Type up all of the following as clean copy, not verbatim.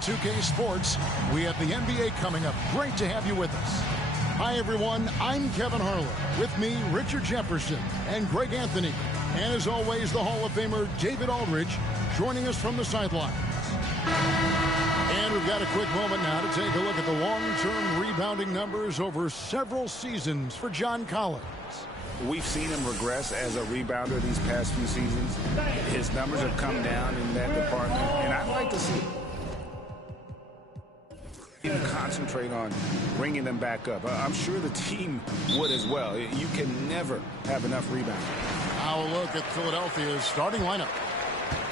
2K Sports, we have the NBA coming up. Great to have you with us. Hi, everyone. I'm Kevin Harlan. With me, Richard Jefferson and Greg Anthony. And as always, the Hall of Famer David Aldridge joining us from the sidelines. And we've got a quick moment now to take a look at the long-term rebounding numbers over several seasons for John Collins. We've seen him regress as a rebounder these past few seasons. His numbers have come down in that department, and I'd like to see him concentrate on bringing them back up. I'm sure the team would as well. You can never have enough rebounding. Now a look at Philadelphia's starting lineup.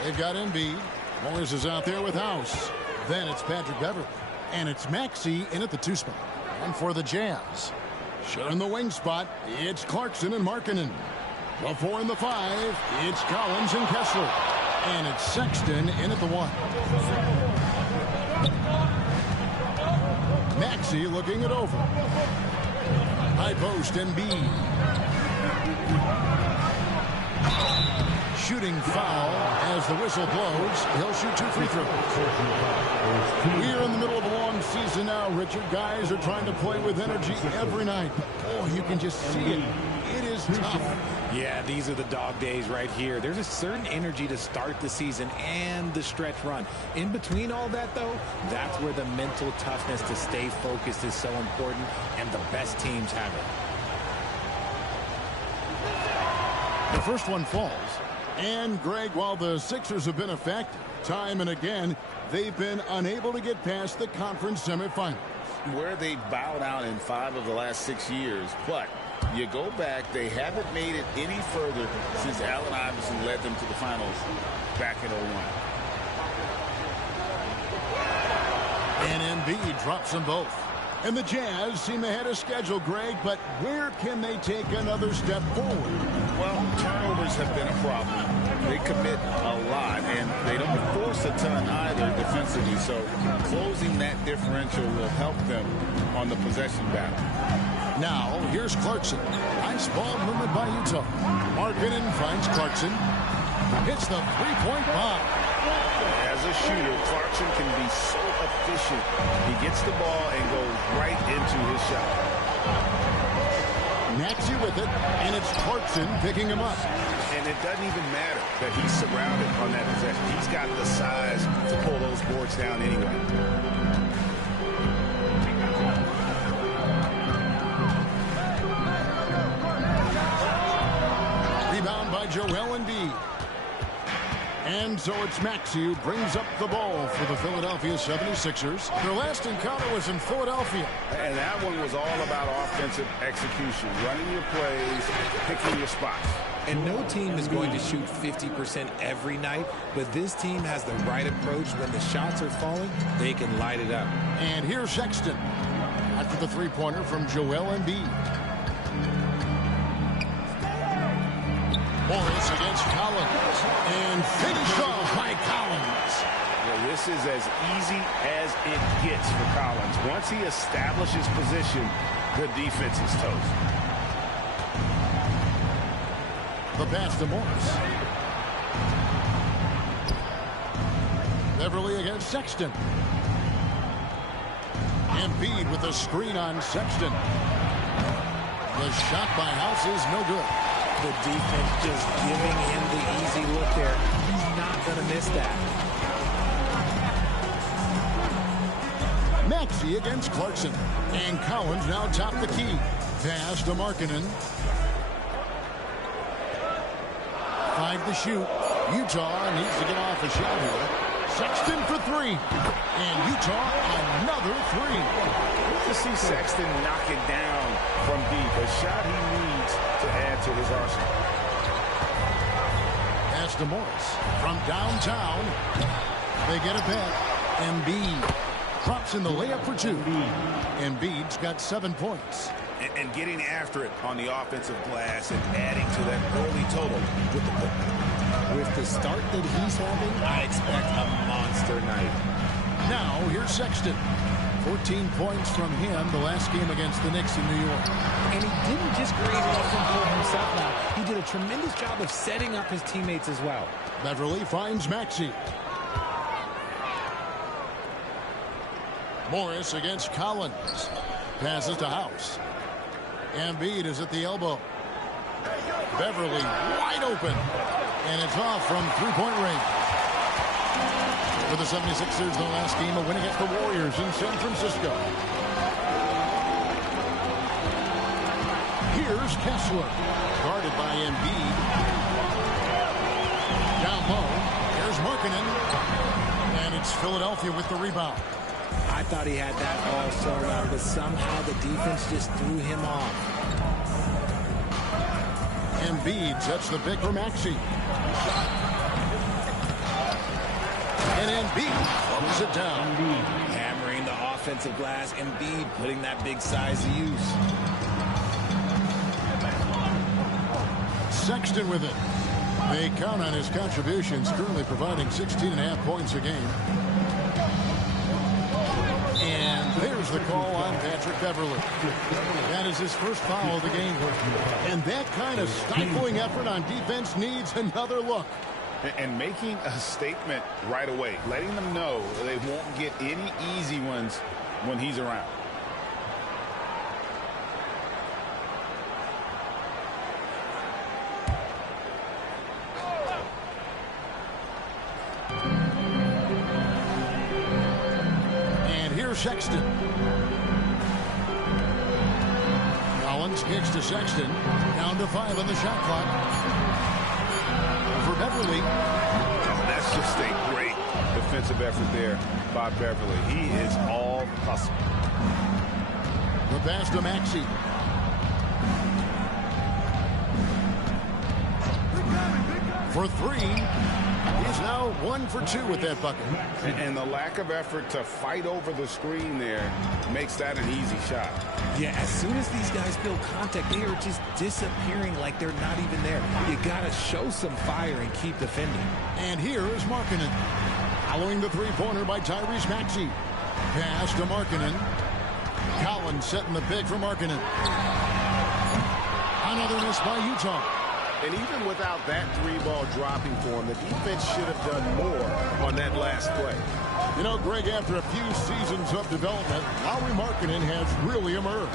They've got Embiid. Morris is out there with House. Then it's Patrick Beverley. And it's Maxey in at the 2 spot. And for the Jazz, sharing the wing spot, it's Clarkson and Markkanen. The 4 and the 5, it's Collins and Kessler. And it's Sexton in at the 1. Maxey looking it over. High post Embiid. Shooting foul as the whistle blows. He'll shoot 2 free throws. We're in the middle of a long season now, Richard. Guys are trying to play with energy every night. Oh, you can just see it. It is tough. Yeah, these are the dog days right here. There's a certain energy to start the season and the stretch run. In between all that, though, that's where the mental toughness to stay focused is so important, and the best teams have it. The first one falls. And, Greg, while the Sixers have been effective time and again, they've been unable to get past the conference semifinals. Where they bowed out in 5 of the last 6 years, but you go back, they haven't made it any further since Allen Iverson led them to the finals back in 01. And Embiid drops them both. And the Jazz seem ahead of schedule, Greg, but where can they take another step forward? Well, turnovers have been a problem. They commit a lot, and they don't force a ton either defensively, so closing that differential will help them on the possession battle. Now, here's Clarkson. Nice ball movement by Utah. Markkanen finds Clarkson. Hits the three-point bomb. As a shooter, Clarkson can be so efficient. He gets the ball and goes right into his shot. Maxey with it, and it's Clarkson picking him up. And it doesn't even matter that he's surrounded on that possession. He's got the size to pull those boards down anyway. Rebound by Joel Embiid. And so it's Maxey who brings up the ball for the Philadelphia 76ers. Their last encounter was in Philadelphia. And that one was all about offensive execution, running your plays, picking your spots. And no team is going to shoot 50% every night, but this team has the right approach. When the shots are falling, they can light it up. And here's Sexton after the three-pointer from Joel Embiid. Morris against Collins. And finished off by Collins. Well, this is as easy as it gets for Collins. Once he establishes position, the defense is toast. The pass to Morris. Beverley against Sexton. Embiid with a screen on Sexton. The shot by House is no good. The defense just giving him the easy look there. He's not going to miss that. Maxey against Clarkson. And Collins now top the key. Pass to Markkanen. 5 to shoot. Utah needs to get off a shot here. Sexton for 3. And Utah another 3. Good to see Sexton knock it down from deep. A shot he needs to add to his arsenal. Pass to Morris from downtown. They get it back. Embiid drops in the layup for 2. Embiid's got 7 points. And getting after it on the offensive glass and adding to that early total with the putback. With the start that he's having, I expect a monster night. Now, here's Sexton. 14 points from him the last game against the Knicks in New York. And he didn't just create something for himself now. He did a tremendous job of setting up his teammates as well. Beverley finds Maxey. Morris against Collins. Passes to House. Embiid is at the elbow. Beverly wide open. And it's off from three-point range. For the 76ers, their last game, a win against the Warriors in San Francisco. Here's Kessler. Guarded by Embiid. Down low. Here's Markkanen. And it's Philadelphia with the rebound. I thought he had that all sewn up, but somehow the defense just threw him off. Embiid sets the pick for Maxey. And Embiid closes it down. Hammering the offensive glass. Embiid putting that big size to use. Sexton with it. They count on his contributions, currently providing 16.5 points a game. And there's the call on Patrick Beverly. That is his first foul of the game. And that kind of stifling effort on defense needs another look. And making a statement right away, letting them know they won't get any easy ones when he's around. Sexton. Collins kicks to Sexton. Down to 5 on the shot clock. For Beverly. Oh, that's just a great defensive effort there by Beverly. He is all hustle. The pass to Maxey. For 3. He's now 1 for 2 with that bucket. And the lack of effort to fight over the screen there makes that an easy shot. Yeah, as soon as these guys feel contact, they are just disappearing like they're not even there. You got to show some fire and keep defending. And here is Markkanen. Following the three-pointer by Tyrese Maxey. Pass to Markkanen. Collins setting the pick for Markkanen. Another miss by Utah. And even without that three-ball dropping for him, the defense should have done more on that last play. You know, Greg, after a few seasons of development, Lauri Markkanen has really emerged.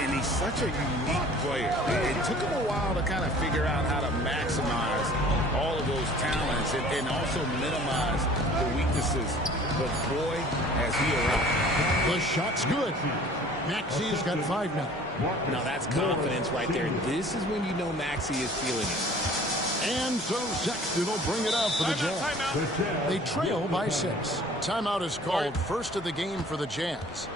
And he's such a unique player. It took him a while to kind of figure out how to maximize all of those talents and also minimize the weaknesses. But boy, has he arrived. The shot's good. Maxey's got 5 now. Now that's confidence right there. This is when you know Maxey is feeling it. And so Sexton will bring it up for the Jazz. They trail by 6. Timeout is called, first of the game for the Jazz.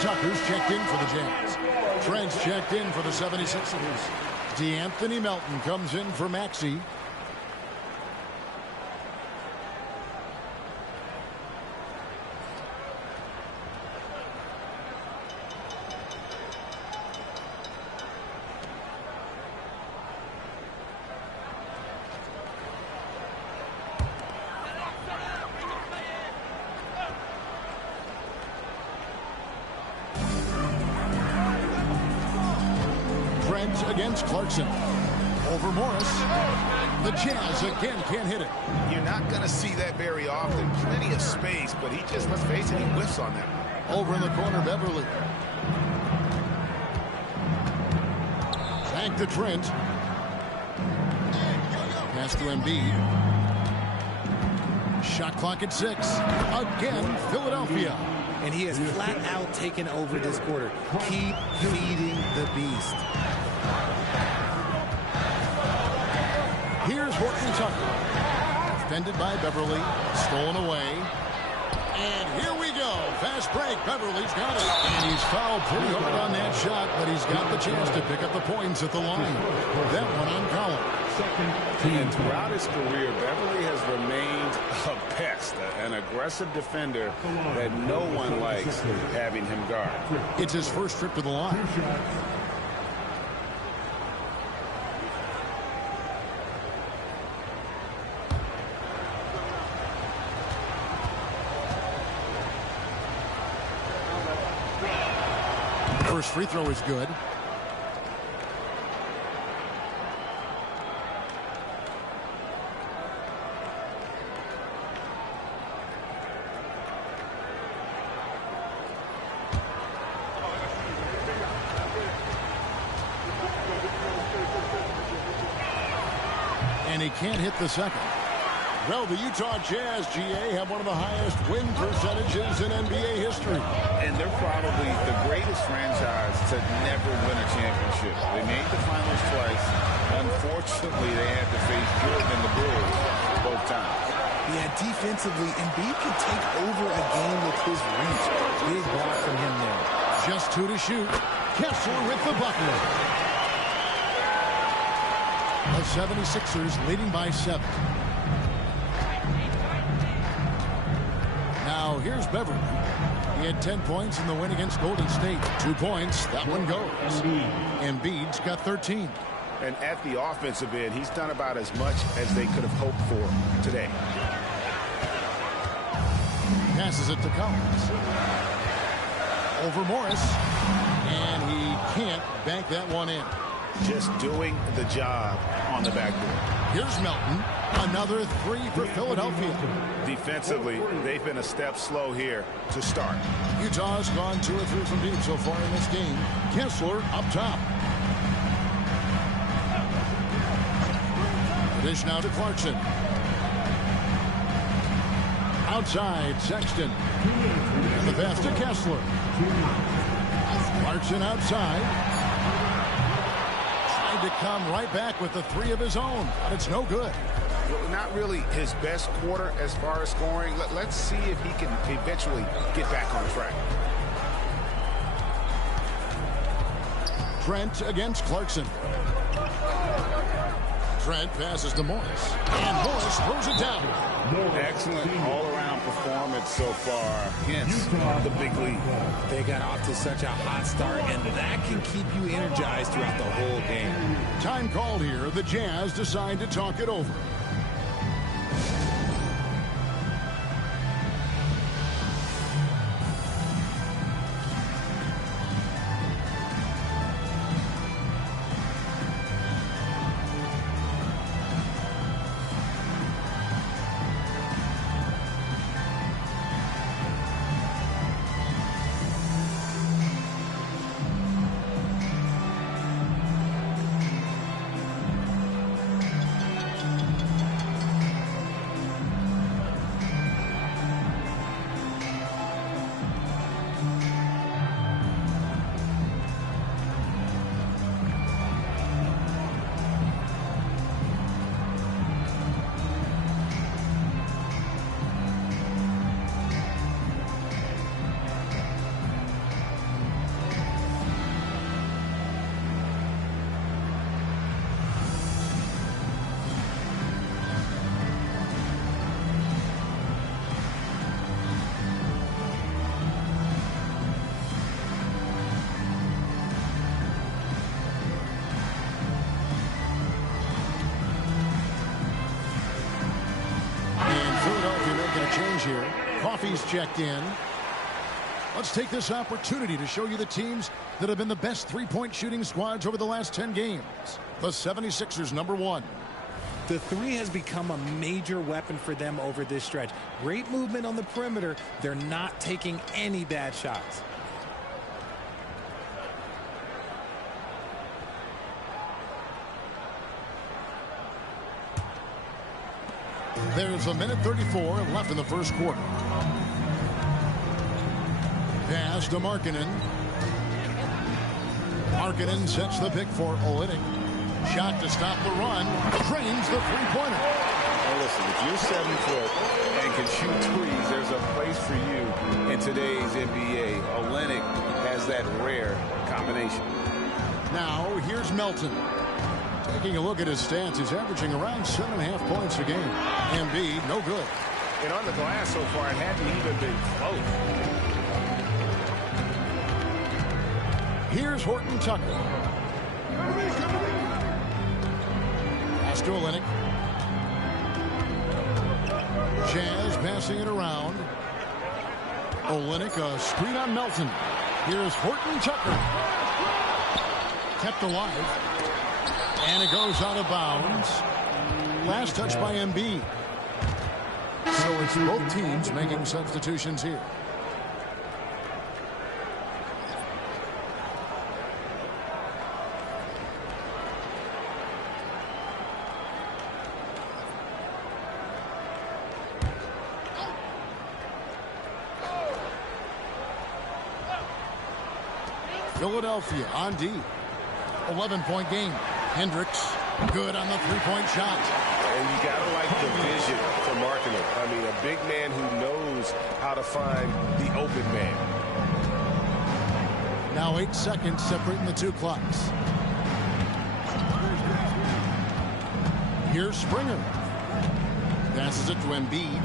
Tucker's checked in for the Jazz. Trent's checked in for the 76ers. DeAnthony Melton comes in for Maxey. against Clarkson. Over Morris. The Jazz again can't hit it. You're not going to see that very often. Plenty of space, but he just, let's face it, he whiffs on that. Over in the corner, Beverly. Back to Trent. Pass to Embiid. Shot clock at 6. Again, Philadelphia. And he has flat out taken over this quarter. Keep feeding the beast. Here's Horton Tucker. Defended by Beverly. Stolen away. And here we go. Fast break. Beverly's got it. And he's fouled pretty hard on that shot, but he's got the chance to pick up the points at the line. That one on Collins. And throughout his career, Beverly has remained a pest, an aggressive defender that no one likes having him guard. It's his first trip to the line. First free throw is good. And he can't hit the second. Well, the Utah Jazz, GA, have one of the highest win percentages in NBA history. And they're probably the greatest franchise to never win a championship. They made the finals twice. Unfortunately, they had to face Jordan and the Bulls both times. Yeah, defensively, Embiid can take over a game with his reach. Big block from him there. Just 2 to shoot. Kessler with the bucket. The 76ers leading by 7. Now here's Beverly. He had 10 points in the win against Golden State. 2 points. That one goes. Embiid's got 13. And at the offensive end, he's done about as much as they could have hoped for today. Passes it to Collins. Over Morris. And he can't bank that one in. Just doing the job on the backboard. Here's Melton. Another 3 for Philadelphia. Defensively, they've been a step slow here to start. Utah's gone 2 or 3 from deep so far in this game. Kessler up top. Dish now to Clarkson. Outside, Sexton. And the pass to Kessler. Clarkson outside. To come right back with the 3 of his own, but it's no good. Well, not really his best quarter as far as scoring. Let's see if he can eventually get back on track. Trent against Clarkson. Trent passes to Morris, and Morris throws it down. Excellent all-around performance so far against the big league. They got off to such a hot start, and that can keep you energized throughout the whole game. Time called here. The Jazz decide to talk it over. Here. Coffey's checked in. Let's take this opportunity to show you the teams that have been the best three-point shooting squads over the last 10 games. The 76ers, number 1. The three has become a major weapon for them over this stretch. Great movement on the perimeter. They're not taking any bad shots. There's a minute 34 left in the first quarter. Pass to Markkanen. Markkanen sets the pick for Olynyk. Shot to stop the run. Drains the three-pointer. Now listen, if you're 7 foot and can shoot threes, there's a place for you in today's NBA. Olynyk has that rare combination. Now here's Melton. Taking a look at his stats, he's averaging around 7.5 points a game. Embiid, no good. And on the glass so far, it hadn't even been close. Here's Horton Tucker. Pass to Olynyk. Jazz passing it around. Olynyk, a screen on Melton. Here's Horton Tucker. Kept alive. And it goes out of bounds. Last touch by Embiid. So it's both teams making substitutions here. Philadelphia on D. 11-point game. Hendricks, good on the three-point shot. And you got to like the vision for Markkanen. I mean, a big man who knows how to find the open man. Now 8 seconds separating the two clocks. Here's Springer. Passes it to Embiid.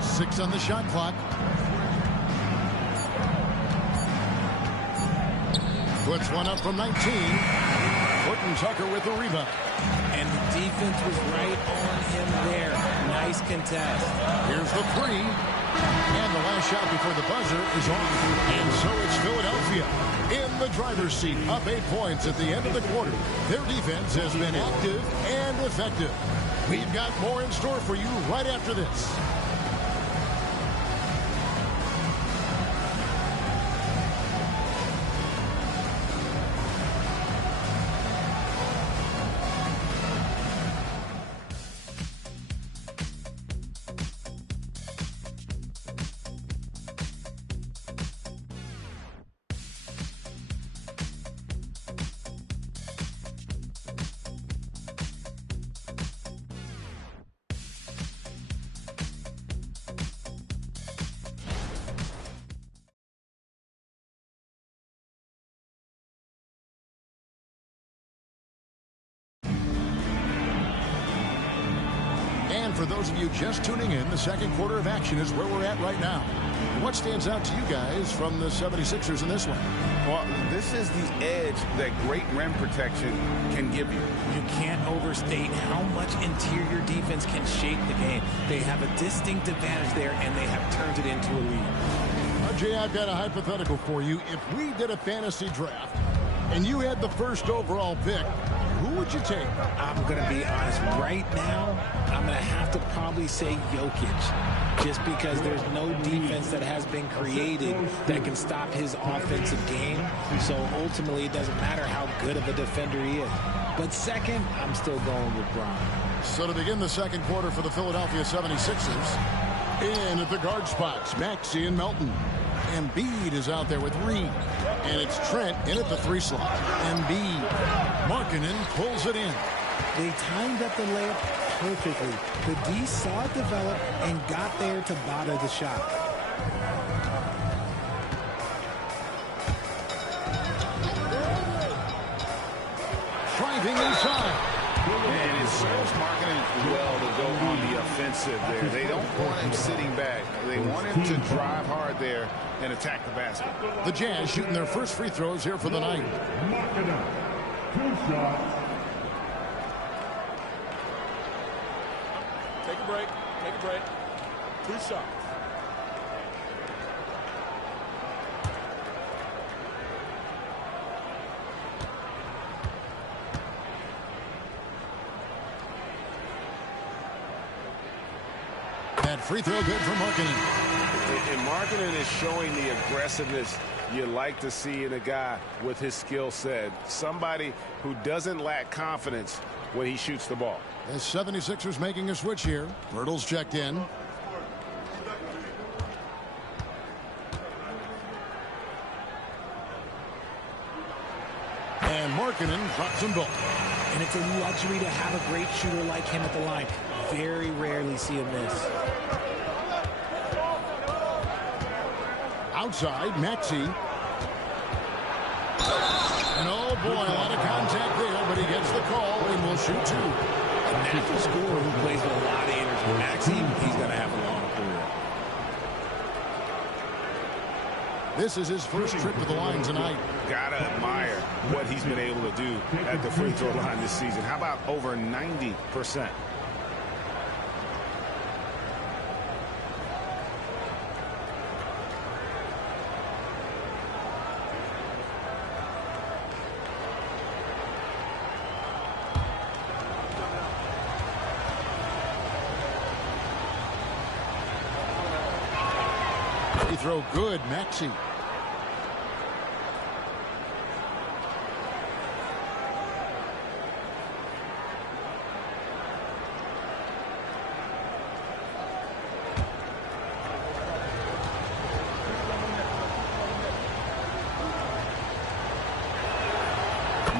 6 on the shot clock. Puts one up from 19. Horton Tucker with the rebound. And the defense was right on him there. Nice contest. Here's the three. And the last shot before the buzzer is off. And so it's Philadelphia in the driver's seat, up 8 points at the end of the quarter. Their defense has been active and effective. We've got more in store for you right after this. For those of you just tuning in, the second quarter of action is where we're at right now. What stands out to you guys from the 76ers in this one? Well, this is the edge that great rim protection can give you. You can't overstate how much interior defense can shape the game. They have a distinct advantage there, and they have turned it into a lead. Jay, I've got a hypothetical for you. If we did a fantasy draft and you had the first overall pick, who would you take? I'm going to be honest. Right now, I'm going to have to probably say Jokic, just because there's no defense that has been created that can stop his offensive game. So ultimately, it doesn't matter how good of a defender he is. But second, I'm still going with Bron. So to begin the second quarter for the Philadelphia 76ers, in at the guard spots, Maxey and Melton. Embiid is out there with Reed. And it's Trent in at the 3 slot. Embiid. Markkanen pulls it in. They timed up the layup perfectly. The D saw it develop and got there to bother the shot. Driving inside. And it serves Markkanen well to go on the offensive there. They don't want him sitting back. They want him to drive hard there and attack the basket. The Jazz shooting their first free throws here for the night. Markkanen, 2 shots. Take a break. Take a break. 2 shots. That free throw good for Markkanen. And Markkanen is showing the aggressiveness you like to see in a guy with his skill set. Somebody who doesn't lack confidence when he shoots the ball. The 76ers making a switch here. Birtle's checked in. And Markkanen drops them both. And it's a luxury to have a great shooter like him at the line. Very rarely see him miss. Outside, Maxey. And oh boy, a lot of contact there, but he gets the call and will shoot 2. A natural scorer who plays with a lot of energy. Maxey, he's going to have a long career. This is his first trip to the line tonight. Gotta admire what he's been able to do at the free throw line this season. How about over 90%? Free throw good, Maxey.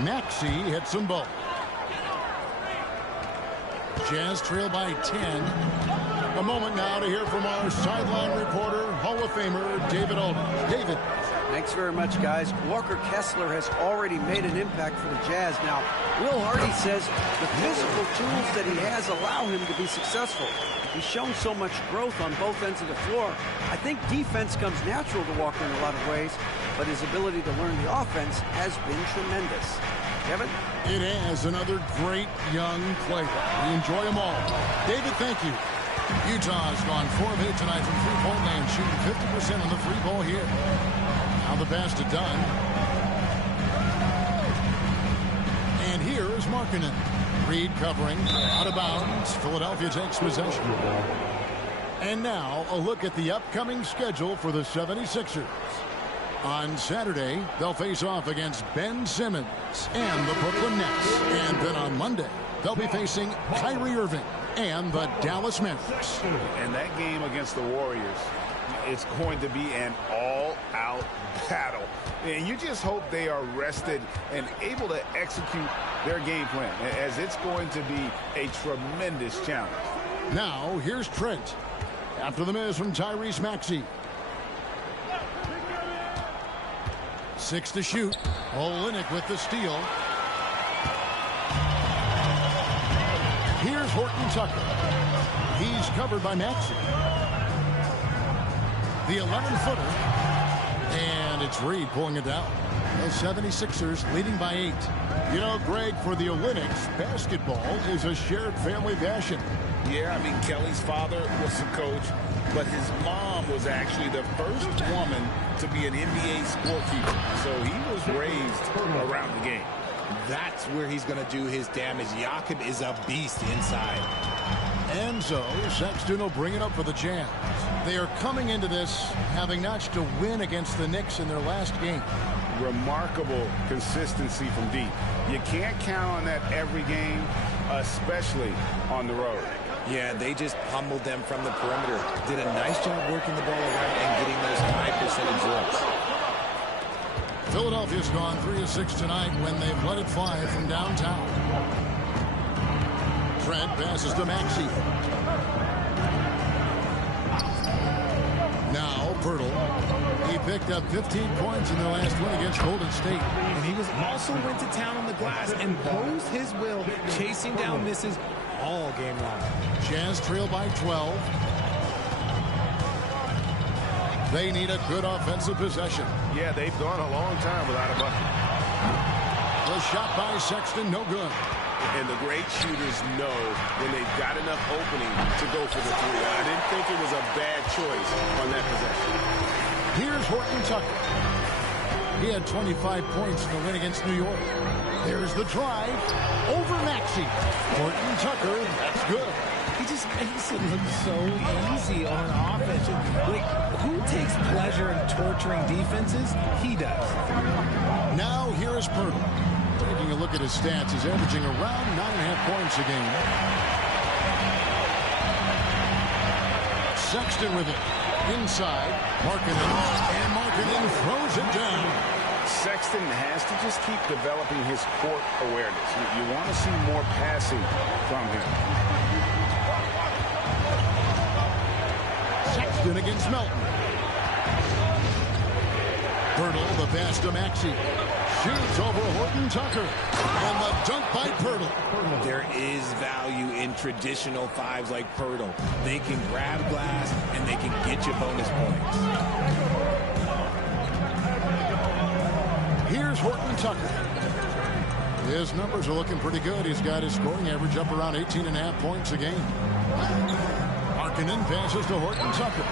Maxey hits them both. Jazz trail by 10. A moment now to hear from our sideline reporter, Hall of Famer David Aldridge. David. Thanks very much, guys. Walker Kessler has already made an impact for the Jazz. Now, Will Hardy says the physical tools that he has allow him to be successful. He's shown so much growth on both ends of the floor. I think defense comes natural to Walker in a lot of ways, but his ability to learn the offense has been tremendous. Kevin? It is another great young player. We enjoy them all. David, thank you. Utah's gone 4 of 8 tonight from three-point land, shooting 50% on the free ball here. Now the pass to Dunn. And here is Markkanen. Reed covering, out of bounds. Philadelphia takes possession. And now a look at the upcoming schedule for the 76ers. On Saturday, they'll face off against Ben Simmons and the Brooklyn Nets. And then on Monday, they'll be facing Kyrie Irving and the Dallas Mavericks. And that game against the Warriors, it's going to be an all-out battle. And you just hope they are rested and able to execute their game plan, as it's going to be a tremendous challenge. Now, here's Trent. After the miss from Tyrese Maxey. 6 to shoot. Olynyk with the steal. Here's Horton Tucker. He's covered by Maxey. The 11-footer. And it's Reed pulling it down. The 76ers leading by 8. You know, Greg, for the Olynyks, basketball is a shared family passion. Yeah, I mean, Kelly's father was a coach, but his mom was actually the first woman to be an NBA scorekeeper. So he was raised around the game. That's where he's going to do his damage. Jakob is a beast inside. And so Sexton will bring it up for the Jazz. They are coming into this having notched a win against the Knicks in their last game. Remarkable consistency from deep. You can't count on that every game, especially on the road. Yeah, they just pummeled them from the perimeter. Did a nice job working the ball around and getting those high percentage looks. Philadelphia's gone 3 of 6 tonight when they've let it fly from downtown. Trent passes to Maxey. Now Pirtle. He picked up 15 points in their last win against Golden State. And he was also went to town on the glass and imposed his will, chasing down misses all game long. Jazz trail by 12. They need a good offensive possession. Yeah, they've gone a long time without a bucket. The shot by Sexton, no good. And the great shooters know when they've got enough opening to go for the three. I didn't think it was a bad choice on that possession. Here's Horton Tucker. He had 25 points in the win against New York. There's the drive over Maxey. Horton Tucker, that's good. He just makes it look so easy on offense. Like, who takes pleasure in torturing defenses? He does. Now here is Pirtle. Taking a look at his stats, he's averaging around 9.5 points a game. Sexton with it. Inside. Markkanen. And Markkanen throws it down. Sexton has to just keep developing his court awareness. You want to see more passing from him. Sexton against Melton. Pirtle, the pass to Maxey. Shoots over Horton Tucker. And the dunk by Pirtle. There is value in traditional fives like Pirtle. They can grab glass and they can get you bonus points. Here's Horton Tucker. His numbers are looking pretty good. He's got his scoring average up around 18.5 points a game. Markkanen passes to Horton Tucker.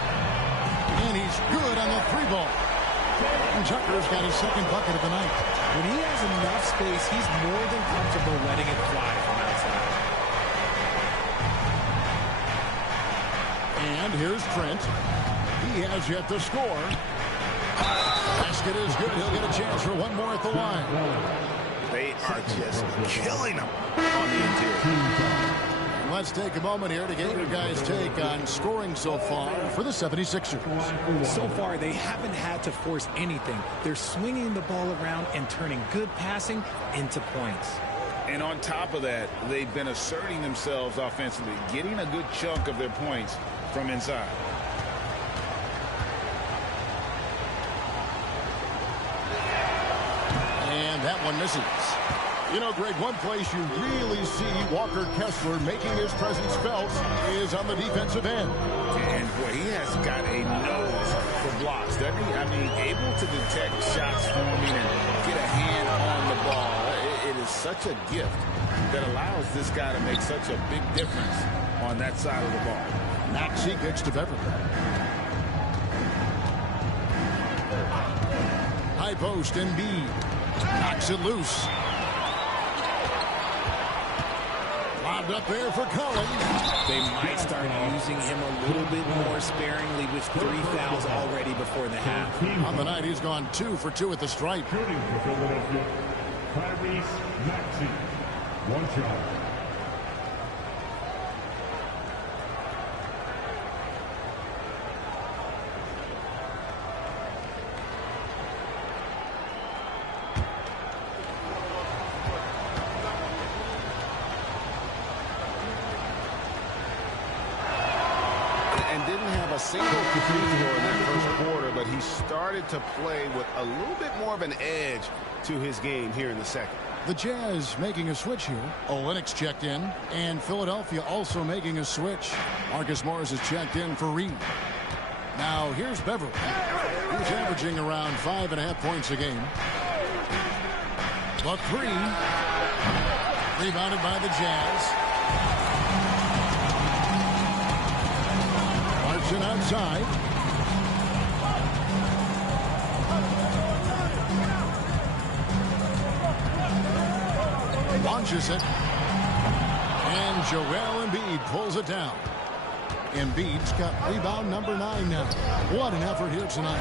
And he's good on the three ball. Horton Tucker's got his second bucket of the night. When he has enough space, he's more than comfortable letting it fly from outside. And here's Trent. He has yet to score. Basket is good. He'll get a chance for one more at the line. They are just killing him on the interior. Let's take a moment here to get your guys' take on scoring so far for the 76ers. So far, they haven't had to force anything. They're swinging the ball around and turning good passing into points. And on top of that, they've been asserting themselves offensively, getting a good chunk of their points from inside. And that one misses. You know, Greg, one place you really see Walker Kessler making his presence felt is on the defensive end. And boy, he has got a nose for blocks, doesn't he? I mean, able to detect shots forming and get a hand on the ball. It is such a gift that allows this guy to make such a big difference on that side of the ball. Maxey kicks to Beverly. High post, Embiid knocks it loose. Lobbed up there for Collins. They might start using him a little bit more sparingly with 3 fouls already before the half. On the night, he's gone 2 for 2 at the stripe. Shooting for Philadelphia, Tyrese Maxey. 1 shot. Single free throw in that first quarter, but he started to play with a little bit more of an edge to his game here in the second. The Jazz making a switch here. Olynyk checked in, and Philadelphia also making a switch. Marcus Morris has checked in for Reed. Now here's Beverly. He's averaging around 5.5 points a game. The three. Rebounded by the Jazz. Marching outside. Launches it. And Joel Embiid pulls it down. Embiid's got rebound number 9 now. What an effort here tonight.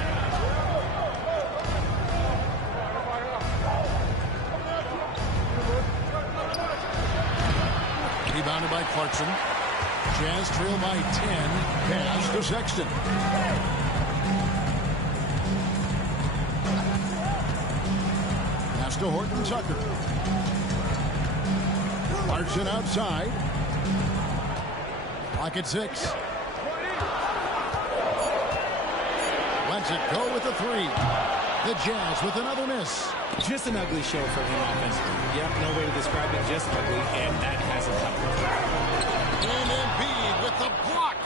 Rebounded by Clarkson. Jazz trail by 10. Pass to Sexton. Pass to Horton Tucker. Clarkson outside. Clock at 6. Lets it go with the 3. The Jazz with another miss. Just an ugly show from him offensively. Yep, no way to describe it, just ugly, and that hasn't helped. And Embiid with the block.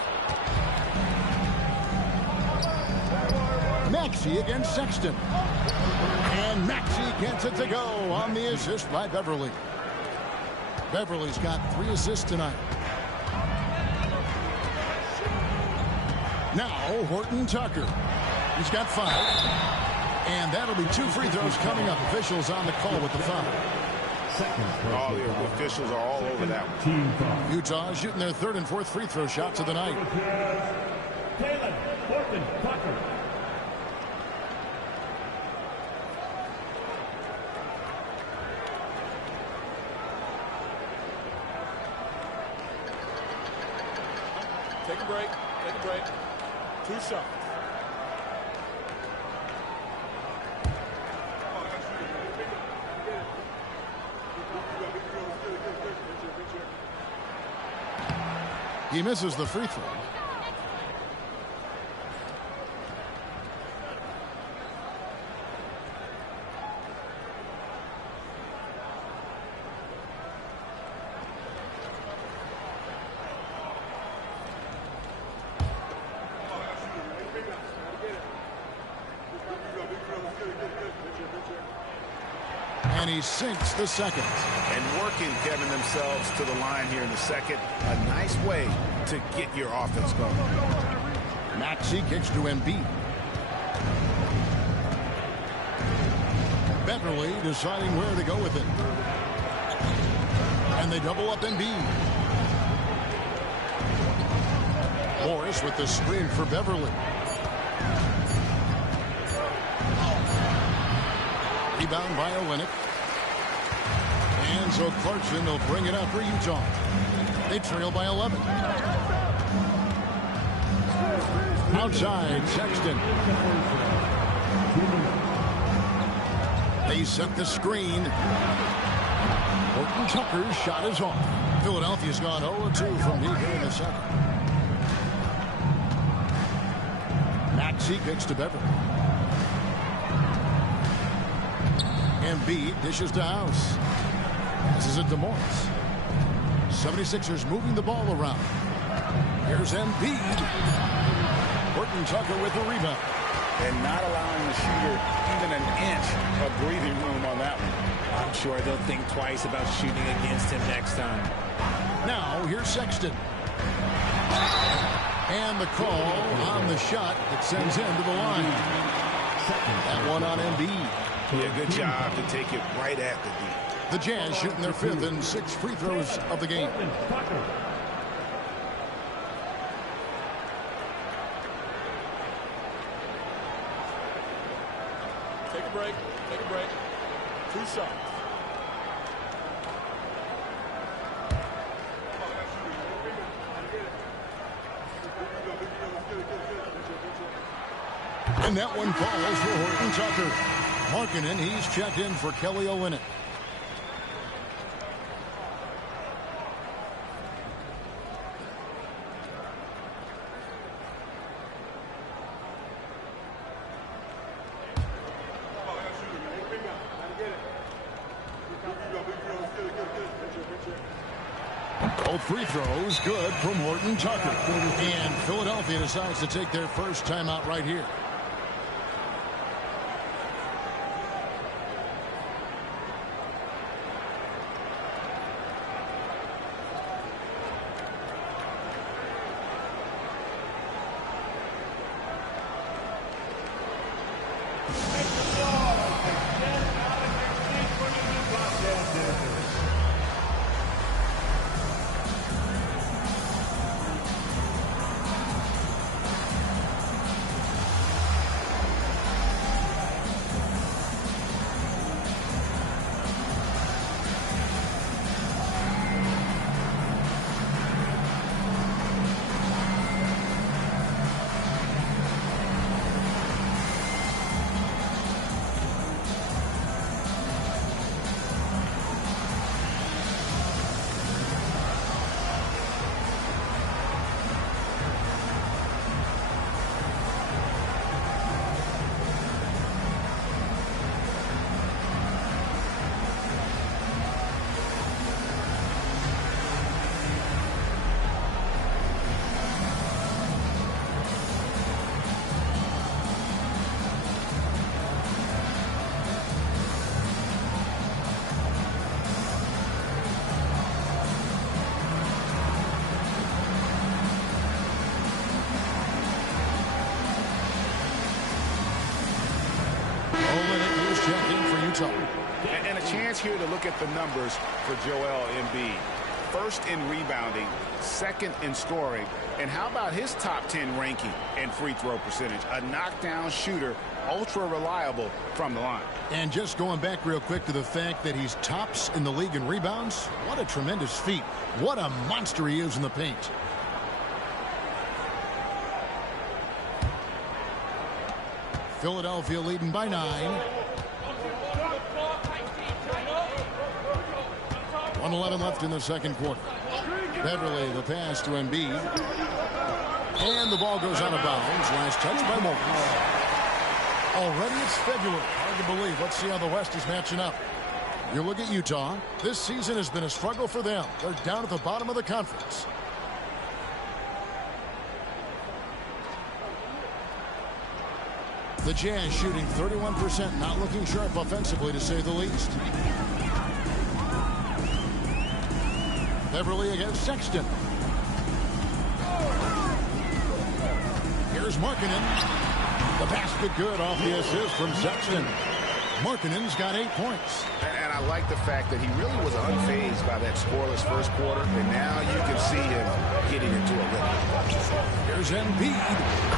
Maxey against Sexton. And Maxey gets it to go on the assist by Beverly. Beverly's got 3 assists tonight. Now, Horton Tucker. He's got 5. And that'll be 2 free throws coming up. Officials on the call with the foul. All the officials are all over that one. Utah shooting their 3rd and 4th free throw shots of the night. Horton Tucker. Take a break. Take a break. 2 shots. He misses the free throw. And he sinks the second. And working, Kevin, themselves to the line here in the second. A nice way to get your offense going. Maxey kicks to Embiid. Beverly deciding where to go with it. And they double up Embiid. Morris with the screen for Beverly. Rebound by Olynyk. And so Clarkson will bring it up for Utah. They trail by 11. Outside, Sexton. They set the screen. Horton Tucker's shot is off. Philadelphia's gone 0-2 from deep here in the second. Maxey kicks to Beverly. Embiid dishes to House. This is it to Morris. 76ers moving the ball around. Here's Embiid. Horton Tucker with the rebound. And not allowing the shooter even an inch of breathing room on that one. I'm sure they'll think twice about shooting against him next time. Now, here's Sexton. And the call on the shot that sends him to the line. That one on Embiid. Yeah, good job to take it right at the D. The Jazz shooting their 5th and 6th free throws of the game. Take a break. Take a break. 2 shots. And that one falls for Horton Tucker. Markkanen, he's checked in for Kelly Olynyk. Both free throws good from Horton Tucker. And Philadelphia decides to take their first timeout right here. chance here to look at the numbers for Joel Embiid. First in rebounding, second in scoring, and how about his top 10 ranking and free throw percentage? A knockdown shooter, ultra reliable from the line. And just going back real quick to the fact that he's tops in the league in rebounds, what a tremendous feat. What a monster he is in the paint. Philadelphia leading by 9. 1:11 left in the second quarter. Beverly, the pass to Embiid. And the ball goes out of bounds. Last touch by Morgan. Already it's February. Hard to believe. Let's see how the West is matching up. You look at Utah. This season has been a struggle for them. They're down at the bottom of the conference. The Jazz shooting 31%. Not looking sharp offensively, to say the least. Beverly against Sexton. Here's Markkanen. The basket good off the assist from Sexton. Markkanen's got 8 points. And I like the fact that he really was unfazed by that scoreless first quarter, and now you can see him getting into a rhythm. Here's Embiid.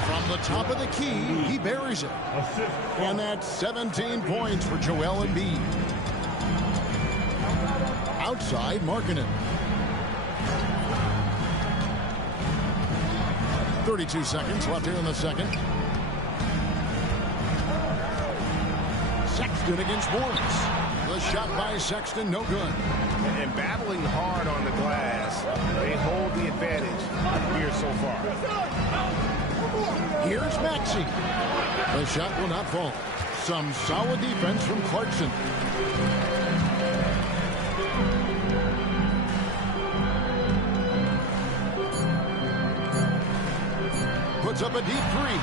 From the top of the key, he buries it. And that's 17 points for Joel Embiid. Outside, Markkanen. 32 seconds left here in the second. Sexton against Morris. The shot by Sexton, no good. And battling hard on the glass, they hold the advantage here so far. Here's Maxey. The shot will not fall. Some solid defense from Clarkson. Puts up a deep 3.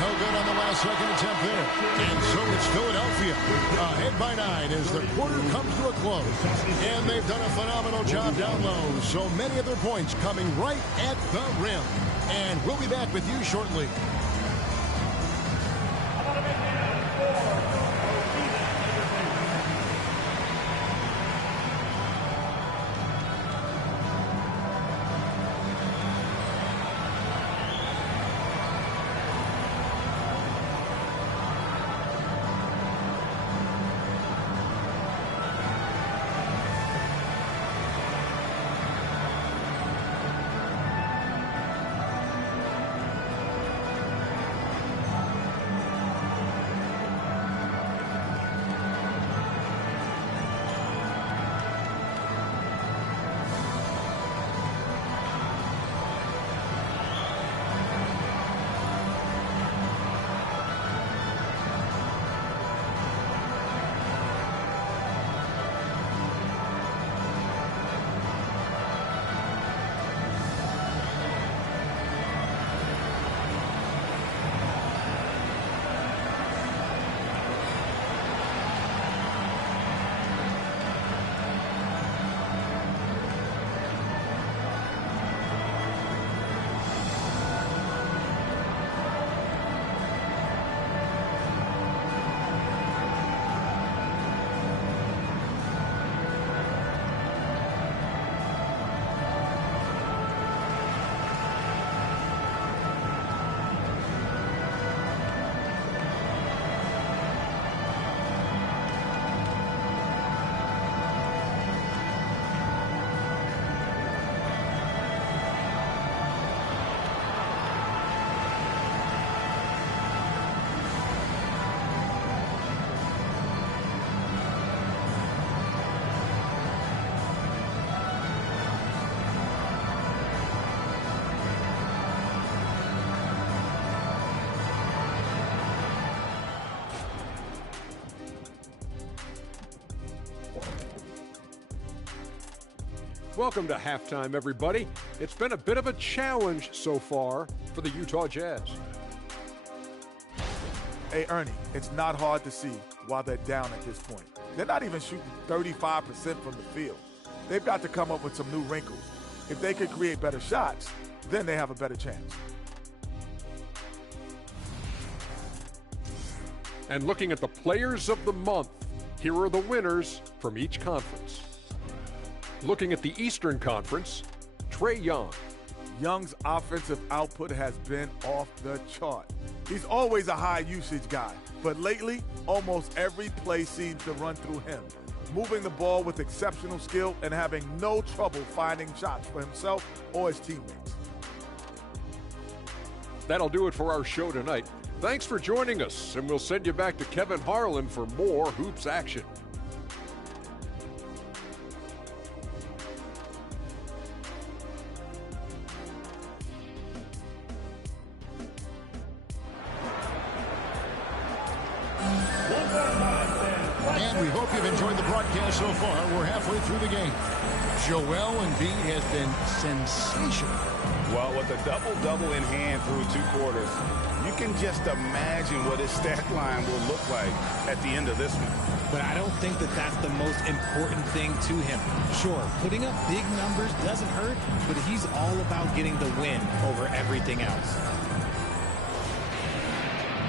No good on the last second attempt there. And so it's Philadelphia ahead by 9 as the quarter comes to a close. And they've done a phenomenal job down low. So many of their points coming right at the rim. And we'll be back with you shortly. Welcome to halftime, everybody. It's been a bit of a challenge so far for the Utah Jazz. Hey, Ernie, it's not hard to see why they're down at this point. They're not even shooting 35% from the field. They've got to come up with some new wrinkles. If they could create better shots, then they have a better chance. And looking at the players of the month Here are the winners from each conference. Looking at the Eastern Conference, Trae Young. Young's offensive output has been off the chart. He's always a high usage guy, but lately, almost every play seems to run through him, moving the ball with exceptional skill and having no trouble finding shots for himself or his teammates. That'll do it for our show tonight. Thanks for joining us, and we'll send you back to Kevin Harlan for more hoops action. And we hope you've enjoyed the broadcast so far. We're halfway through the game. Joel Embiid has been sensational. Well, with a double-double in hand through 2 quarters, you can just imagine what his stat line will look like at the end of this one. But I don't think that that's the most important thing to him. Sure, putting up big numbers doesn't hurt, but he's all about getting the win over everything else.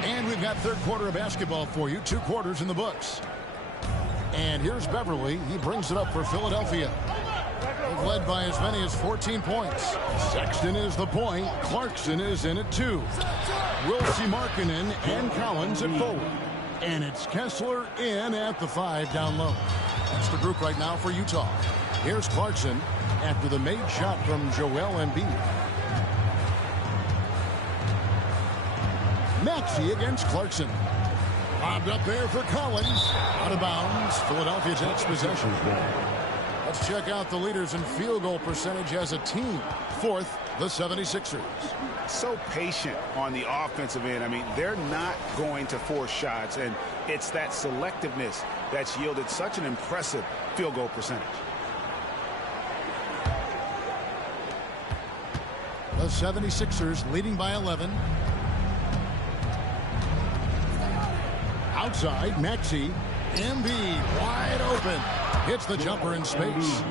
And we've got third quarter of basketball for you. 2 quarters in the books. And here's Beverly. He brings it up for Philadelphia. They've led by as many as 14 points. Sexton is the point. Clarkson is in at 2. Wilsie Markkanen and Collins at forward. And it's Kessler in at the 5 down low. That's the group right now for Utah. Here's Clarkson after the made shot from Joel Embiid. Maxey against Clarkson. Bobbed up there for Collins. Out of bounds. Philadelphia takes possession. Let's check out the leaders in field goal percentage as a team. 4th, the 76ers. So patient on the offensive end. I mean, they're not going to force shots, and it's that selectiveness that's yielded such an impressive field goal percentage. The 76ers leading by 11. Outside, Maxey. Embiid wide open. Hits the jumper in space.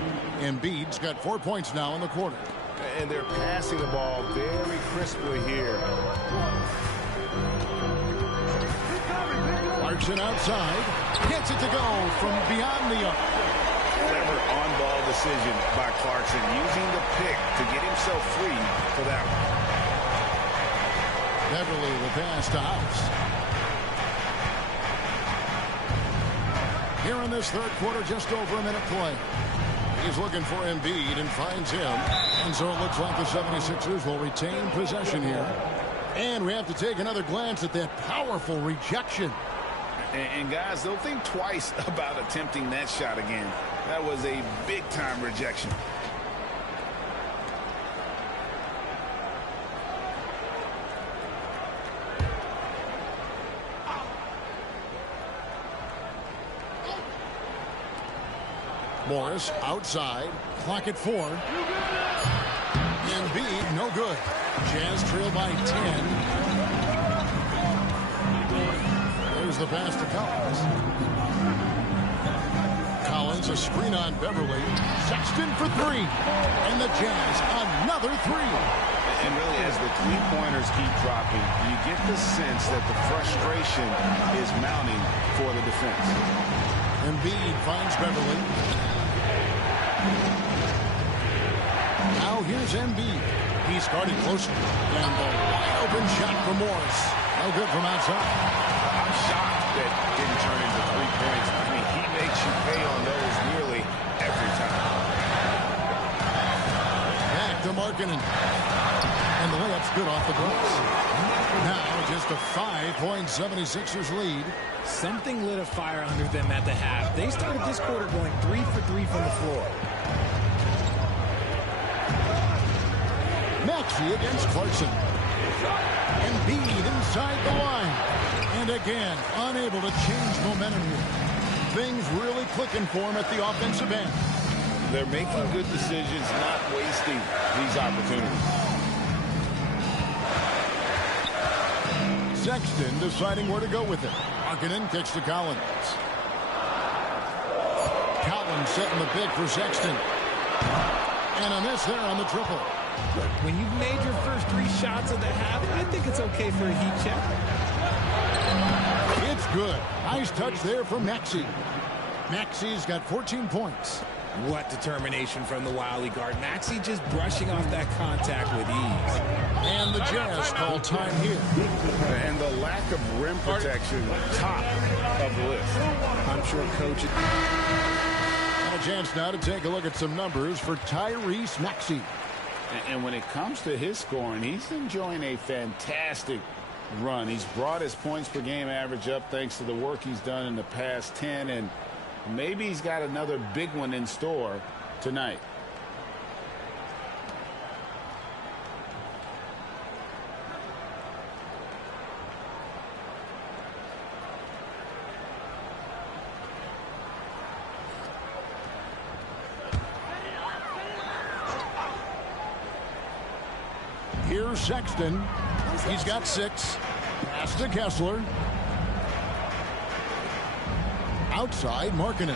Embiid's got 4 points now in the quarter. And they're passing the ball very crisply here. Clarkson outside. Hits it to go from beyond the arc. Clever on-ball decision by Clarkson, using the pick to get himself free for that one. Beverly will pass to House. Here in this third quarter, just over a minute play. He's looking for Embiid and finds him. And so it looks like the 76ers will retain possession here. And we have to take another glance at that powerful rejection. And guys, they'll think twice about attempting that shot again. That was a big-time rejection. Morris outside. Clock at 4. Embiid, no good. Jazz trail by 10. There's the pass to Collins. Collins, a screen on Beverly. Sexton for 3. And the Jazz, another 3. And really, as the three-pointers keep dropping, you get the sense that the frustration is mounting for the defense. Embiid finds Beverly. Now here's Embiid. He started closely. And the wide open shot for Morris. No good from outside. I'm shocked that didn't turn into 3 points. I mean, he makes you pay on those nearly every time. Back to Markkanen. And the layup's good off the glass. Now just a 5-point 76ers lead. Something lit a fire under them at the half. They started this quarter going 3 for 3 from the floor. Maxey against Clarkson. Embiid inside the line. And again, unable to change momentum here. Things really clicking for him at the offensive end. They're making good decisions, not wasting these opportunities. Sexton deciding where to go with it. Markkanen kicks to Collins. Collins setting the pick for Sexton. And a miss there on the triple. Look, when you've made your first 3 shots of the half, I think it's okay for a heat check. It's good. Nice touch there from Maxey. Maxey's got 14 points. What determination from the Wiley guard. Maxey just brushing off that contact with ease. And the Jazz call time here. And the lack of rim protection, top of the list. I'm sure coach. A chance now to take a look at some numbers for Tyrese Maxey. And when it comes to his scoring, he's enjoying a fantastic run. He's brought his points per game average up thanks to the work he's done in the past 10, and maybe he's got another big one in store tonight. Here's Sexton. He's got 6. Pass to Kessler. Outside, Markkanen.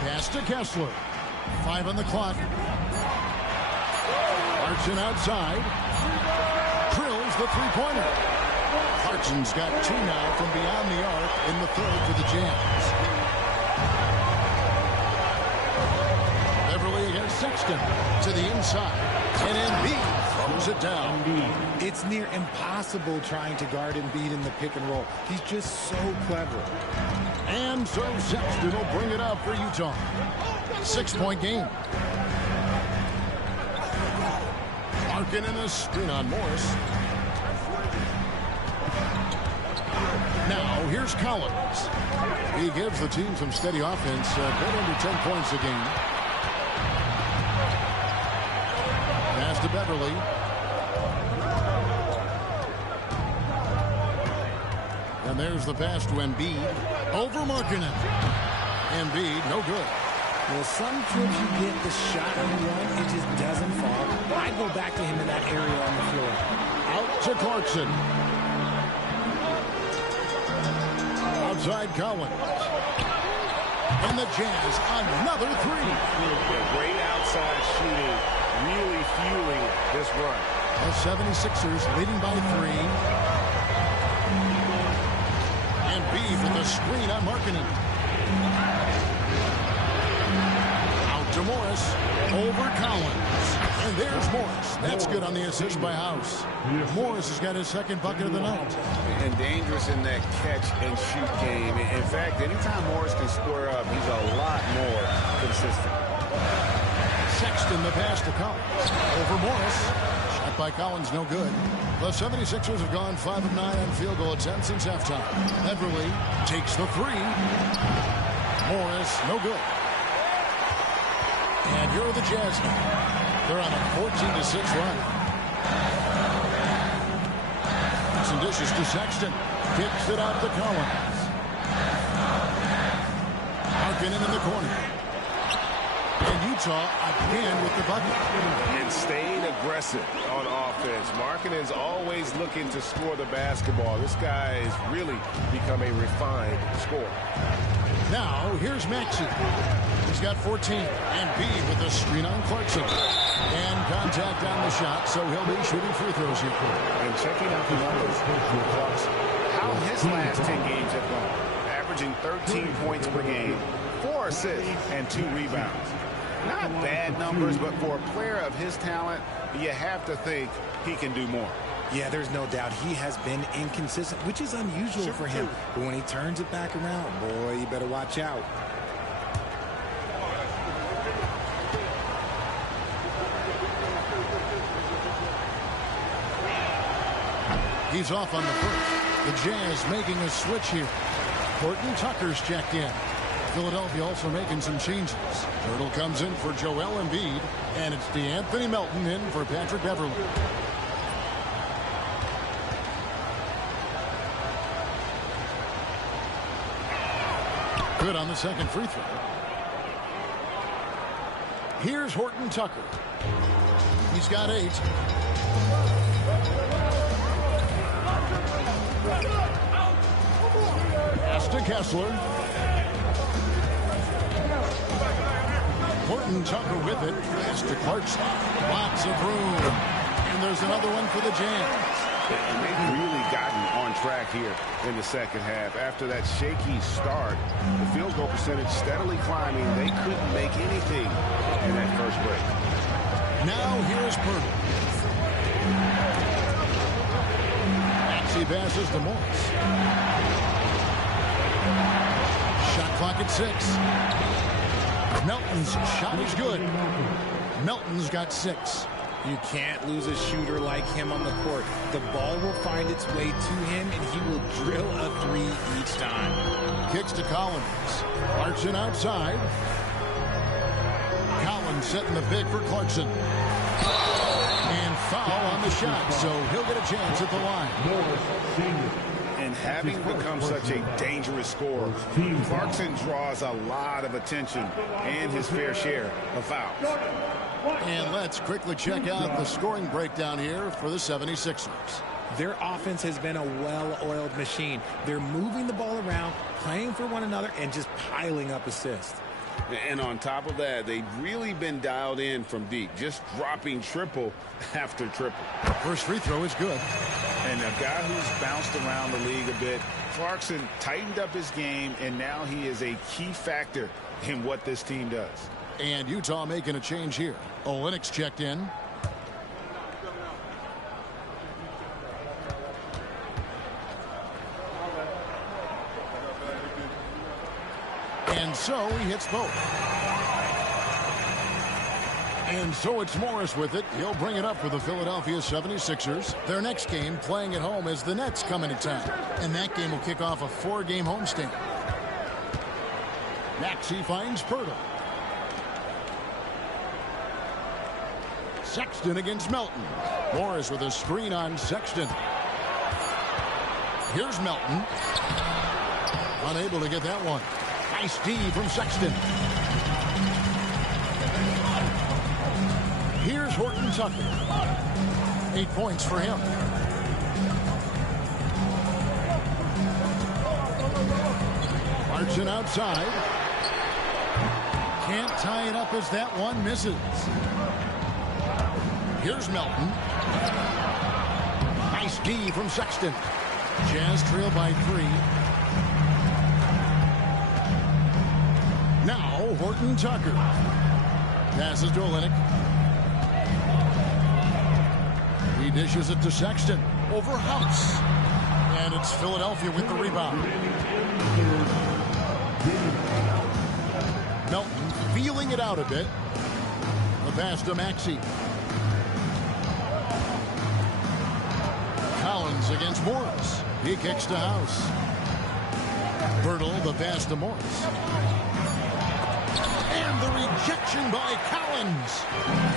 Pass to Kessler. 5 on the clock. Clarkson outside. Drills the three-pointer. Clarkson's got 2 now from beyond the arc in the third for the Jazz. Beverly against Sexton to the inside. And Embiid throws it down. It's near impossible trying to guard Embiid in the pick and roll. He's just so clever. And so Sexton will bring it up for Utah. 6-point game. Markkanen in the screen on Morris. Now here's Collins. He gives the team some steady offense. Bit under 10 points a game. Pass to Beverly. And there's the pass to Embiid. Over Markkanen. Embiid, no good. Well, some trips you get the shot on one, it just doesn't fall. I'd go back to him in that area on the floor. Out to Clarkson. Outside Collins. And the Jazz, another 3. Great outside shooting, really fueling this run. The 76ers leading by 3. And B for the screen on Markkanen. Out to Morris. Over Collins. And there's Morris. That's good on the assist by House. Morris has got his second bucket of the night. And dangerous in that catch and shoot game. In fact, anytime Morris can square up, he's a lot more consistent. Sexton the pass to Collins. Over Morris. Shot by Collins, no good. The 76ers have gone 5 of 9 on field goal attempts since halftime. Beverly takes the 3. Morris, no good. And here are the Jazz now. They're on a 14-6 run. Some dishes to Sexton. Kicks it out to Collins. Markkanen in the corner. And Utah again with the bucket. And stayed aggressive on offense. Markkanen's always looking to score the basketball. This guy has really become a refined scorer. Now, here's Maxey. He's got 14. And B with the screen on Clarkson. And contact on the shot, so he'll be shooting free throws here. And checking out the numbers for Clarkson. How his last 10 games have gone. Averaging 13 points per game, 4 assists, and 2 rebounds. Not bad numbers, but for a player of his talent, you have to think he can do more. Yeah, there's no doubt he has been inconsistent, which is unusual for him. But when he turns it back around, boy, you better watch out. He's off on the first. The Jazz making a switch here. Horton Tucker's checked in. Philadelphia also making some changes. Turtle comes in for Joel Embiid, and it's DeAnthony Melton in for Patrick Beverly. Good on the second free throw. Here's Horton Tucker. He's got 8. Pass to Kessler. Horton Tucker with it. Pass to Clarkson. Lots of room. And there's another one for the Jazz. And they've really gotten on track here in the second half. After that shaky start, the field goal percentage steadily climbing. They couldn't make anything in that first break. Now here's Purtle. Maxey passes to Morris. Shot clock at 6. Melton's shot is good. Melton's got 6. You can't lose a shooter like him on the court. The ball will find its way to him, and he will drill a 3 each time. Kicks to Collins. Clarkson outside. Collins setting the pick for Clarkson. And foul on the shot, so he'll get a chance at the line. And having become such a dangerous scorer, Clarkson draws a lot of attention and his fair share of fouls. And let's quickly check out the scoring breakdown here for the 76ers. Their offense has been a well-oiled machine. They're moving the ball around, playing for one another, and just piling up assists. And on top of that, they've really been dialed in from deep, just dropping triple after triple. First free throw is good. And a guy who's bounced around the league a bit, Clarkson tightened up his game, and now he is a key factor in what this team does. And Utah making a change here. Olynyk's checked in. And so he hits both. And so it's Morris with it. He'll bring it up for the Philadelphia 76ers. Their next game playing at home as the Nets come into town. And that game will kick off a 4-game homestand. Maxey finds Purtle. Sexton against Melton. Morris with a screen on Sexton. Here's Melton. Unable to get that one. Nice D from Sexton. Here's Horton Tucker. 8 points for him. Clarkson outside. Can't tie it up as that one misses. Here's Melton. Nice D from Sexton. Jazz trail by 3. Now Horton Tucker. Passes to Olynyk. He dishes it to Sexton. Over House. And it's Philadelphia with the rebound. Melton feeling it out a bit. The pass to Maxey. Collins against Morris. He kicks to House. Purtle, the pass to Morris. And the rejection by Collins.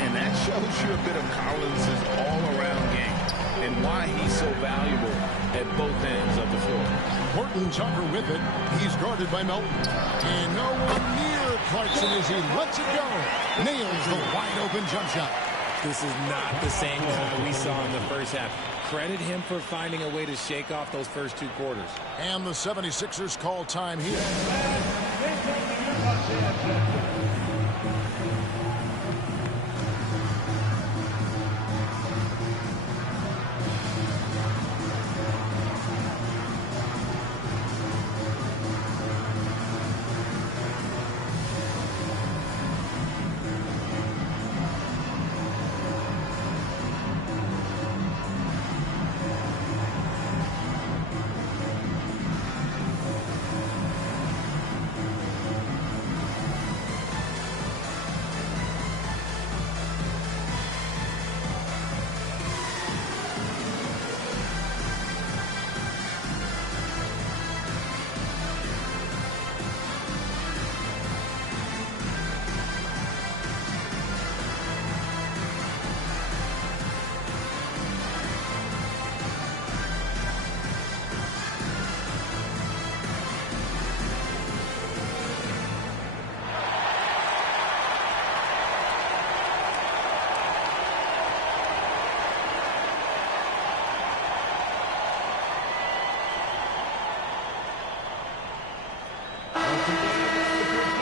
And that shows you a bit of Collins' all-around game and why he's so valuable at both ends of the floor. Horton Tucker with it. He's guarded by Melton. And no one near Clarkson as he lets it go. Nails the wide-open jump shot. This is not the same guy we saw in the first half. Credit him for finding a way to shake off those first 2 quarters. And the 76ers call time here.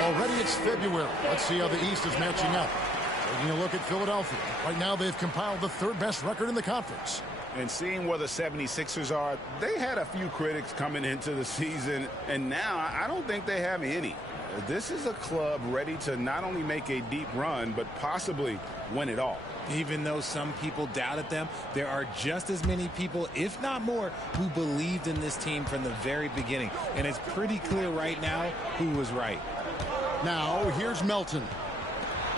Already it's February. Let's see how the East is matching up. Taking a look at Philadelphia. Right now they've compiled the 3rd best record in the conference. And seeing where the 76ers are, they had a few critics coming into the season, and now I don't think they have any. This is a club ready to not only make a deep run, but possibly win it all. Even though some people doubted them, there are just as many people, if not more, who believed in this team from the very beginning. And it's pretty clear right now who was right. Now, here's Melton.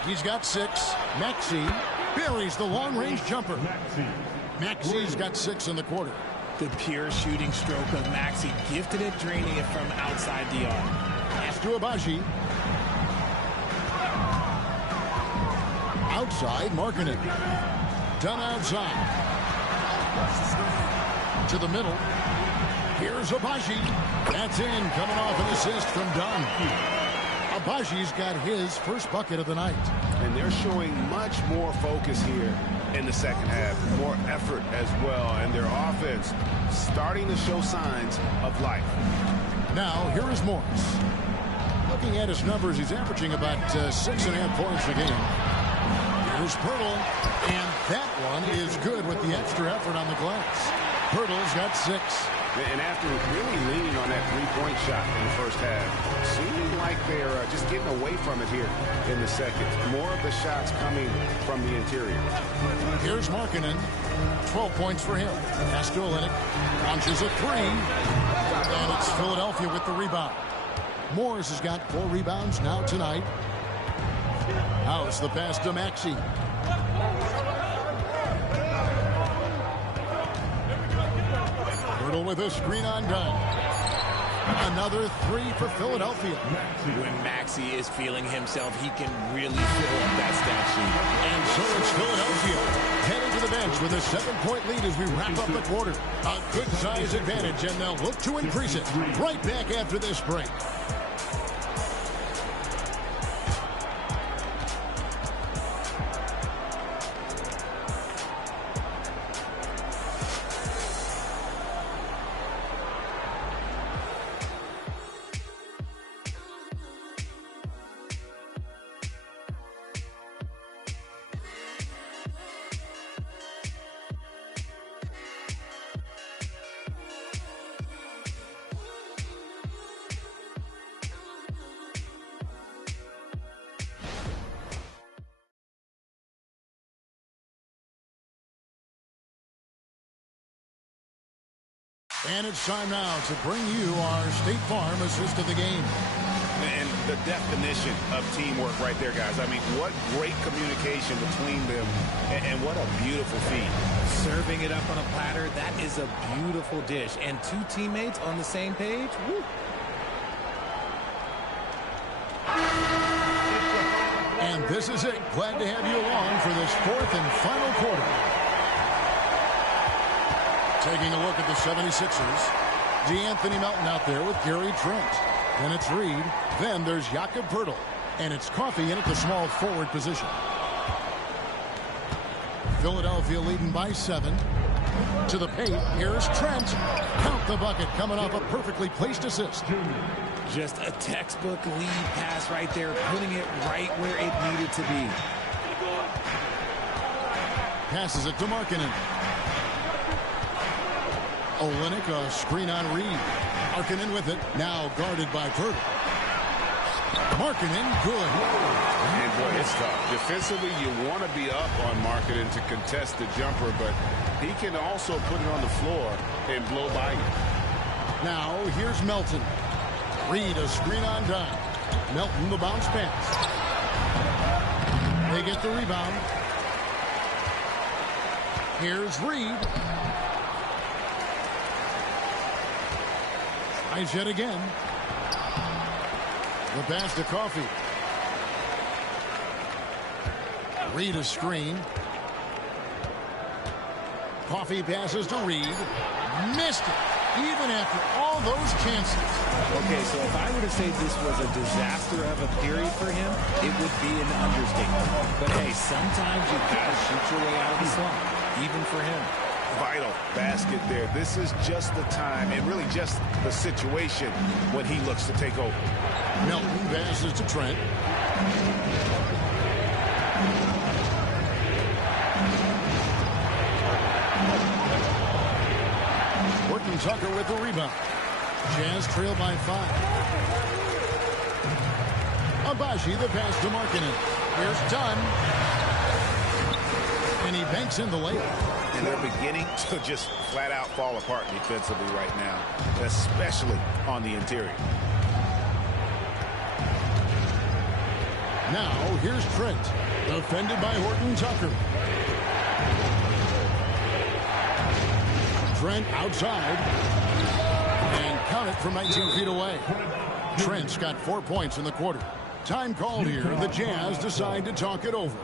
He's got 6. Maxey buries the long-range jumper. Maxey's got 6 in the quarter. The pure shooting stroke of Maxey, gifted at draining it from outside the arc. Pass to Abaji. Outside, Markkanen. Done outside. To the middle. Here's Abaji. That's in, coming off an assist from Dunn. Abaji's got his first bucket of the night. And they're showing much more focus here in the second half. More effort as well. And their offense starting to show signs of life. Now, here is Morris. Looking at his numbers, he's averaging about 6.5 points a game. Here's Pirtle, and that one is good with the extra effort on the glass. Pirtle's got 6. And after really leaning on that three-point shot in the first half, seeming like they're just getting away from it here in the second. More of the shots coming from the interior. Here's Markkanen. 12 points for him. Pass to Olynyk. Launches a 3. And it's Philadelphia with the rebound. Morris has got 4 rebounds now tonight. House the pass to Maxey. Pirtle with a screen on Dunn. Another 3 for Philadelphia. When Maxey is feeling himself, he can really fill up that stat sheet. And so it's Philadelphia heading to the bench with a 7-point lead as we wrap up the quarter. A good size advantage, and they'll look to increase it right back after this break. And it's time now to bring you our State Farm assist of the game. And the definition of teamwork right there, guys. I mean, what great communication between them, and what a beautiful feed. Serving it up on a platter, that is a beautiful dish. And 2 teammates on the same page, woo. And this is it. Glad to have you along for this 4th and final quarter. Taking a look at the 76ers. DeAnthony Melton out there with Gary Trent. Then it's Reed. Then there's Jakob Pirtle. And it's Coffey in at the small forward position. Philadelphia leading by 7. To the paint. Here's Trent. Count the bucket coming off a perfectly placed assist. Just a textbook lead pass right there, putting it right where it needed to be. Passes it to Markkanen. Olynyk, a screen on Reed. Markkanen with it. Now guarded by Pirtle. Markkanen, good. And boy, it's tough. Defensively, you want to be up on Markkanen to contest the jumper, but he can also put it on the floor and blow by you. Now, here's Melton. Reed, a screen on Dunn. Melton, the bounce pass. They get the rebound. Here's Reed. Tries yet again. The pass to Coffey. Reed, a screen. Coffey passes to Reed. Missed it, even after all those chances. Okay, so if I were to say this was a disaster of a period for him, it would be an understatement. But hey, sometimes you've got to shoot your way out of the slump, even for him. Vital basket there. This is just the time, and really just the situation when he looks to take over. Melton passes to Trent. Horton Tucker with the rebound. Jazz trail by 5. Abaji, the pass to Markkanen. Here's Dunn. And he banks in the layup. And they're beginning to just flat out fall apart defensively right now, especially on the interior. Now, here's Trent, defended by Horton Tucker. Trent outside, and count it from 19 feet away. Trent's got 4 points in the quarter. Time called here. The Jazz decide to talk it over.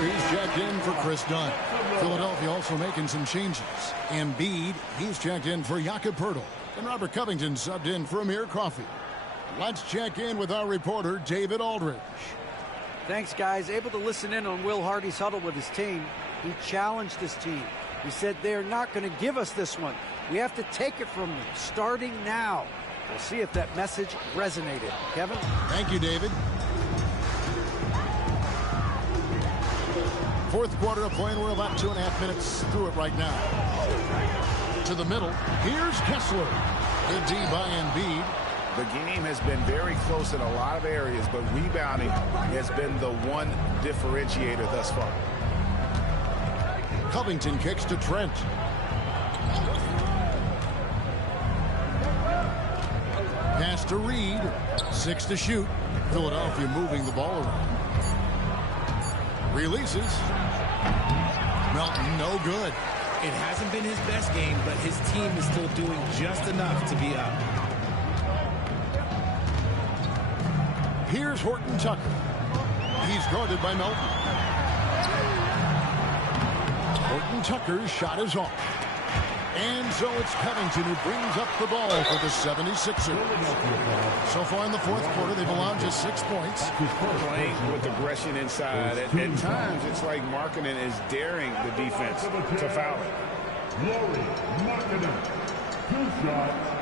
He's checked in for Chris Dunn. Philadelphia also making some changes. Embiid, he's checked in for Jakob Poeltl. And Robert Covington subbed in for Amir Coffey. Let's check in with our reporter, David Aldridge. Thanks, guys. Able to listen in on Will Hardy's huddle with his team. He challenged his team. He said they're not going to give us this one. We have to take it from them, starting now. We'll see if that message resonated. Kevin? Thank you, David. Fourth quarter of play, and we're about 2.5 minutes through it right now. To the middle, here's Kessler. Good D by Embiid. The game has been very close in a lot of areas, but rebounding has been the one differentiator thus far. Covington kicks to Trent. Pass to Reed. 6 to shoot. Philadelphia moving the ball around. Releases. Melton, no good. It hasn't been his best game, but his team is still doing just enough to be up. Here's Horton Tucker. He's guarded by Melton. Horton Tucker's shot is off. And so it's Covington who brings up the ball for the 76ers. So far in the fourth quarter, they've allowed just 6 points. Playing with aggression inside. At times, it's like Markkanen is daring the defense to foul it. Markkanen, 2 shots.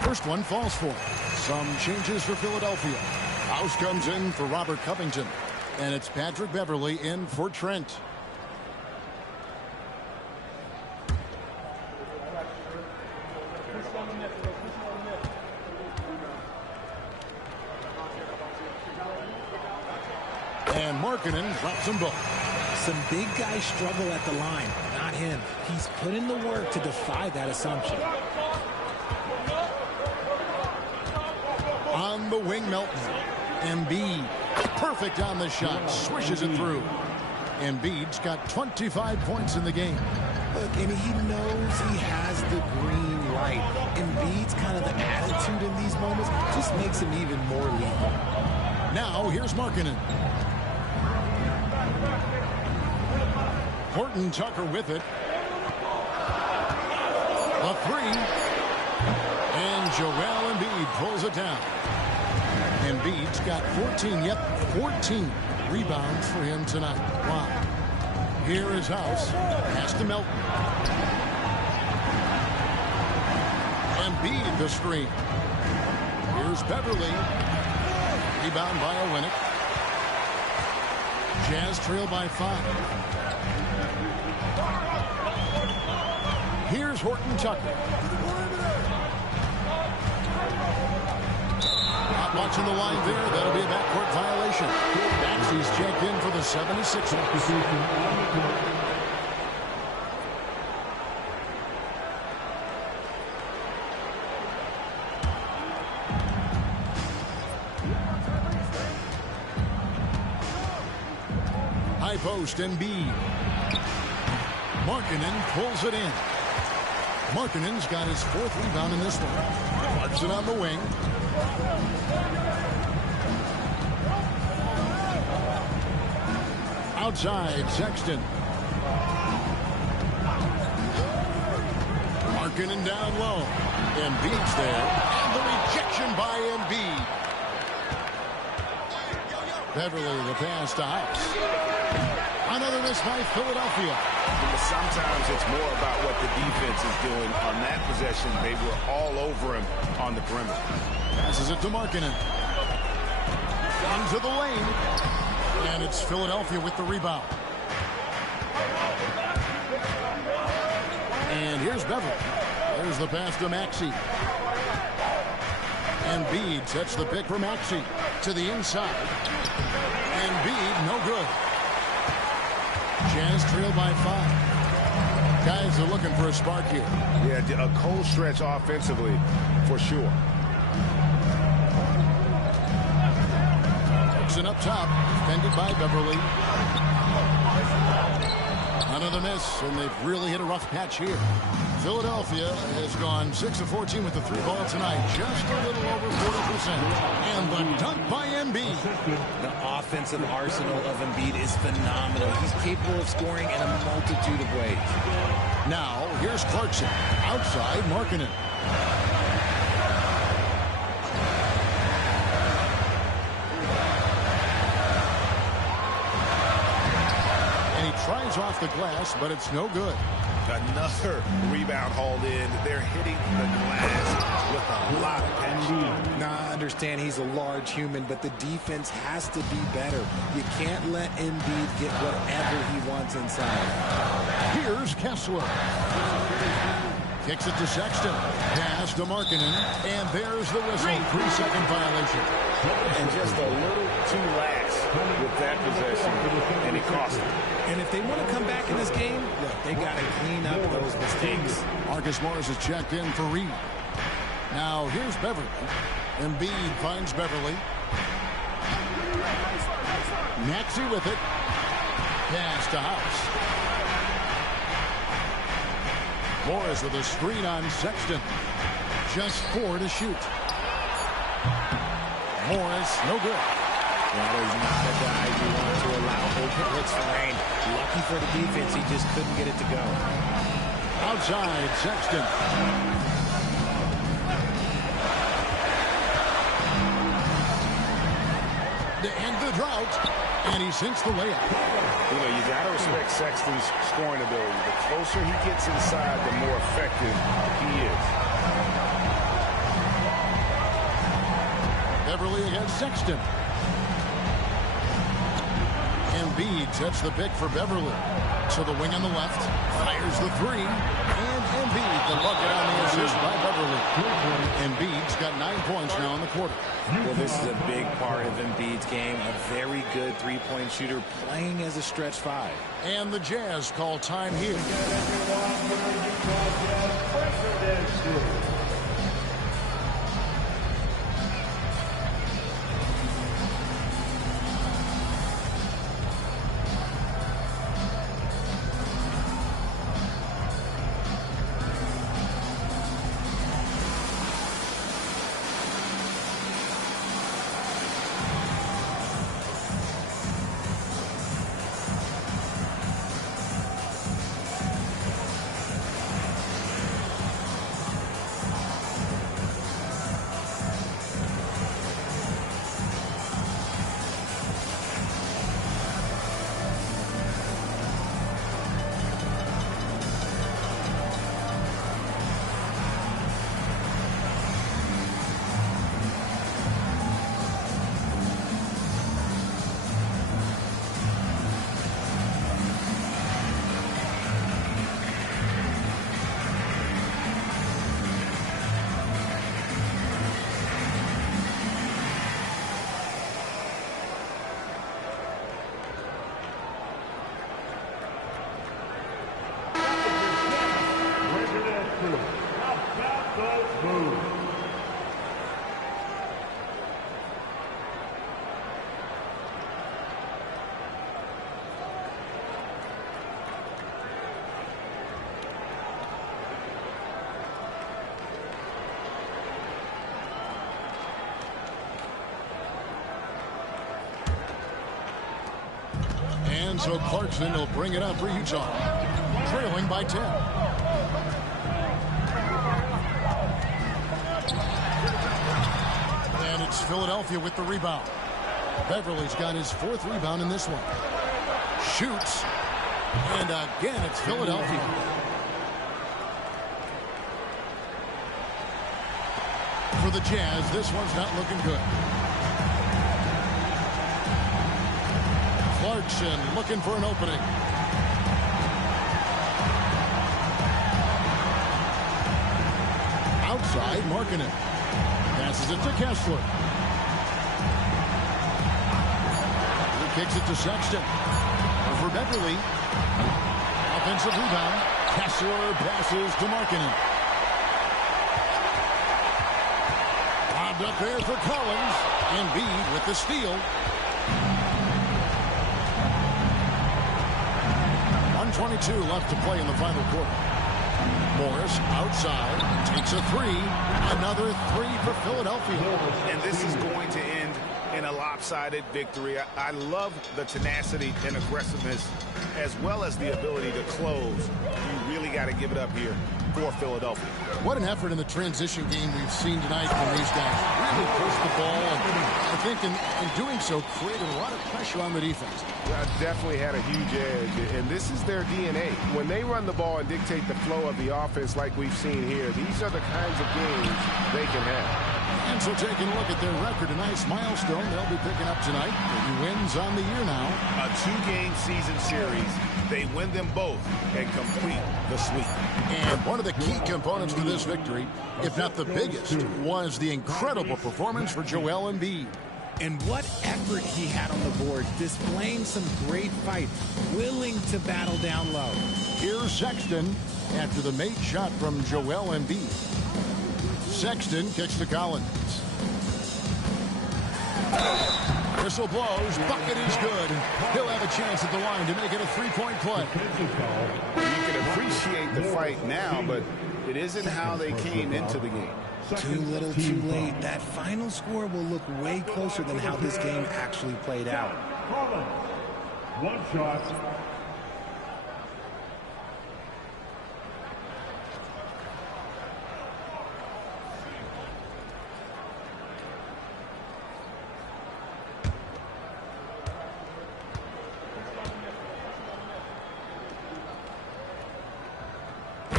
First one falls for him. Some changes for Philadelphia. House comes in for Robert Covington. And it's Patrick Beverley in for Trent. And Markkanen drops them both. Some big guys struggle at the line. Not him. He's put in the work to defy that assumption. On the wing, Melton. Embiid, perfect on the shot, swishes it through. Embiid's got 25 points in the game. Look, and he knows he has the green light. Embiid's kind of the attitude in these moments just makes him even more lethal. Now, here's Markkanen. Horton Tucker with it. A 3. And Joel Embiid pulls it down. Embiid's got 14, 14 rebounds for him tonight. Wow. Here is House. Pass to Melton. Embiid the screen. Here's Beverly. Rebound by Olynyk. Jazz trail by 5. Here's Horton Tucker. Not watching the line there. That'll be a backcourt violation. Maxey's checked in for the 76ers. High post, Embiid. Markkanen pulls it in. Markkanen's got his 4th rebound in this one. Marks it on the wing. Outside, Sexton. Markkanen down low. Embiid's there. And the rejection by Embiid. Beverly the pass to House. Another miss by Philadelphia. Sometimes it's more about what the defense is doing. On that possession, they were all over him on the perimeter. Passes it to Markkanen. Into the lane. And it's Philadelphia with the rebound. And here's Beverly. There's the pass to Maxey. Embiid sets the pick for Maxey to the inside. Embiid, no good. Jazz trail by 5. Guys are looking for a spark here. Yeah, a cold stretch offensively for sure. Jackson up top, defended by Beverly. Another miss, and they've really hit a rough patch here. Philadelphia has gone 6 of 14 with the 3-ball tonight, just a little over 40%. And the dunk by Embiid. The offensive arsenal of Embiid is phenomenal. He's capable of scoring in a multitude of ways. Now, here's Clarkson. Outside, Markkanen. And he tries off the glass, but it's no good. Another rebound hauled in. They're hitting the glass with a lot of passion. Now, I understand he's a large human, but the defense has to be better. You can't let Embiid get whatever he wants inside. Here's Kessler. Kicks it to Sexton. Pass to Markkanen. And there's the whistle. 3-second violation. And just a little too lax with that possession, and it cost them. And if they want to come back in this game, look, they got to clean up those mistakes. Marcus Morris is checked in for Reed. Now here's Beverly. Embiid finds Beverly. Maxey with it. Pass to House. Morris with a screen on Sexton. Just 4 to shoot. Morris, no good. That is not a guy you want to allow open looks for rain. Lucky for the defense, he just couldn't get it to go. Outside, Sexton. To end the drought, and he sinks the layup. You know, you got to respect Sexton's scoring ability. The closer he gets inside, the more effective he is. Beverly against Sexton. Embiid sets the pick for Beverly. To the wing on the left. Fires the 3. And Embiid, the bucket on the assist by Beverly. Embiid's got 9 points now in the quarter. Well, this is a big part of Embiid's game. A very good three-point shooter playing as a stretch 5. And the Jazz call time here. And so Clarkson will bring it up for Utah, trailing by 10. And it's Philadelphia with the rebound. Beverly's got his 4th rebound in this one. Shoots. And again, it's Philadelphia. For the Jazz, this one's not looking good. Clarkson looking for an opening. Outside, Markkanen. Passes it to Kessler. He kicks it to Sexton. For Beverly. Offensive rebound. Kessler passes to Markkanen. Lobbed up there for Collins. Embiid with the steal. 1:22 left to play in the final quarter. Morris outside, takes a 3. Another 3 for Philadelphia. And this is going to end in a lopsided victory. I love the tenacity and aggressiveness as well as the ability to close. You really got to give it up here for Philadelphia. What an effort in the transition game we've seen tonight from these guys. Really pushed the ball, and I think in doing so created a lot of pressure on the defense. Definitely had a huge edge, and this is their DNA. When they run the ball and dictate the flow of the offense like we've seen here, these are the kinds of games they can have. And so taking a look at their record, a nice milestone they'll be picking up tonight. 30 wins on the year now. A 2-game season series. They win them both and complete the sweep. And one of the key components to this victory, if not the biggest, was the incredible performance for Joel Embiid. And what effort he had on the board, displaying some great fight, willing to battle down low. Here's Sexton after the made shot from Joel Embiid. Sexton kicks to Collins. Whistle blows. Bucket is good. He'll have a chance at the line to make it a 3-point play. You can appreciate the fight now, but it isn't how they came into the game. Too little, too late. That final score will look way closer than how this game actually played out. One shot.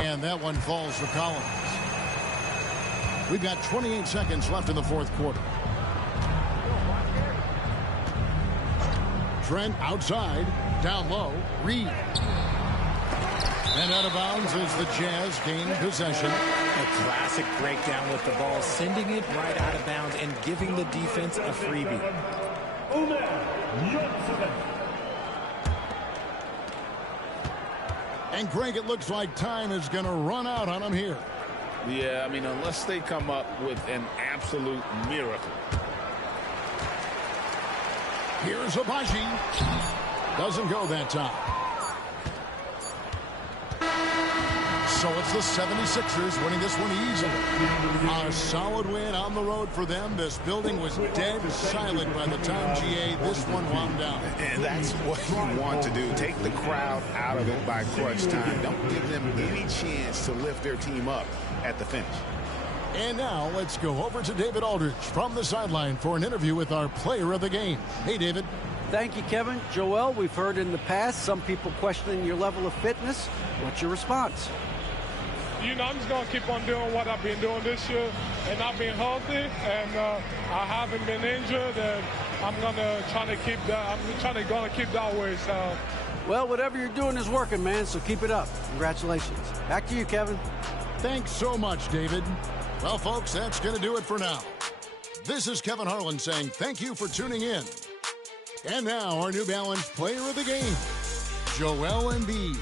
And that one falls for Collins. We've got 28 seconds left in the 4th quarter. Trent outside, down low, Reed. And out of bounds as the Jazz gain possession. A classic breakdown with the ball, sending it right out of bounds and giving the defense a freebie. And Greg, it looks like time is going to run out on him here. Yeah, I mean, unless they come up with an absolute miracle. Here's Abaji. Doesn't go that time. So it's the 76ers winning this one easily. A solid win on the road for them. This building was dead silent by the time, GA, this one wound down. And that's what you want to do. Take the crowd out of it by crunch time. Don't give them any chance to lift their team up at the finish. And now let's go over to David Aldridge from the sideline for an interview with our player of the game. Hey, David. Thank you, Kevin. Joel, we've heard in the past some people questioning your level of fitness. What's your response? You know, I'm just going to keep on doing what I've been doing this year, and I've been healthy, and I haven't been injured, and I'm going to try to keep that. I'm going to keep that way. So, well, whatever you're doing is working, man. So keep it up. Congratulations. Back to you, Kevin. Thanks so much, David. Well, folks, that's going to do it for now. This is Kevin Harlan saying thank you for tuning in. And now our New Balance player of the game, Joel Embiid.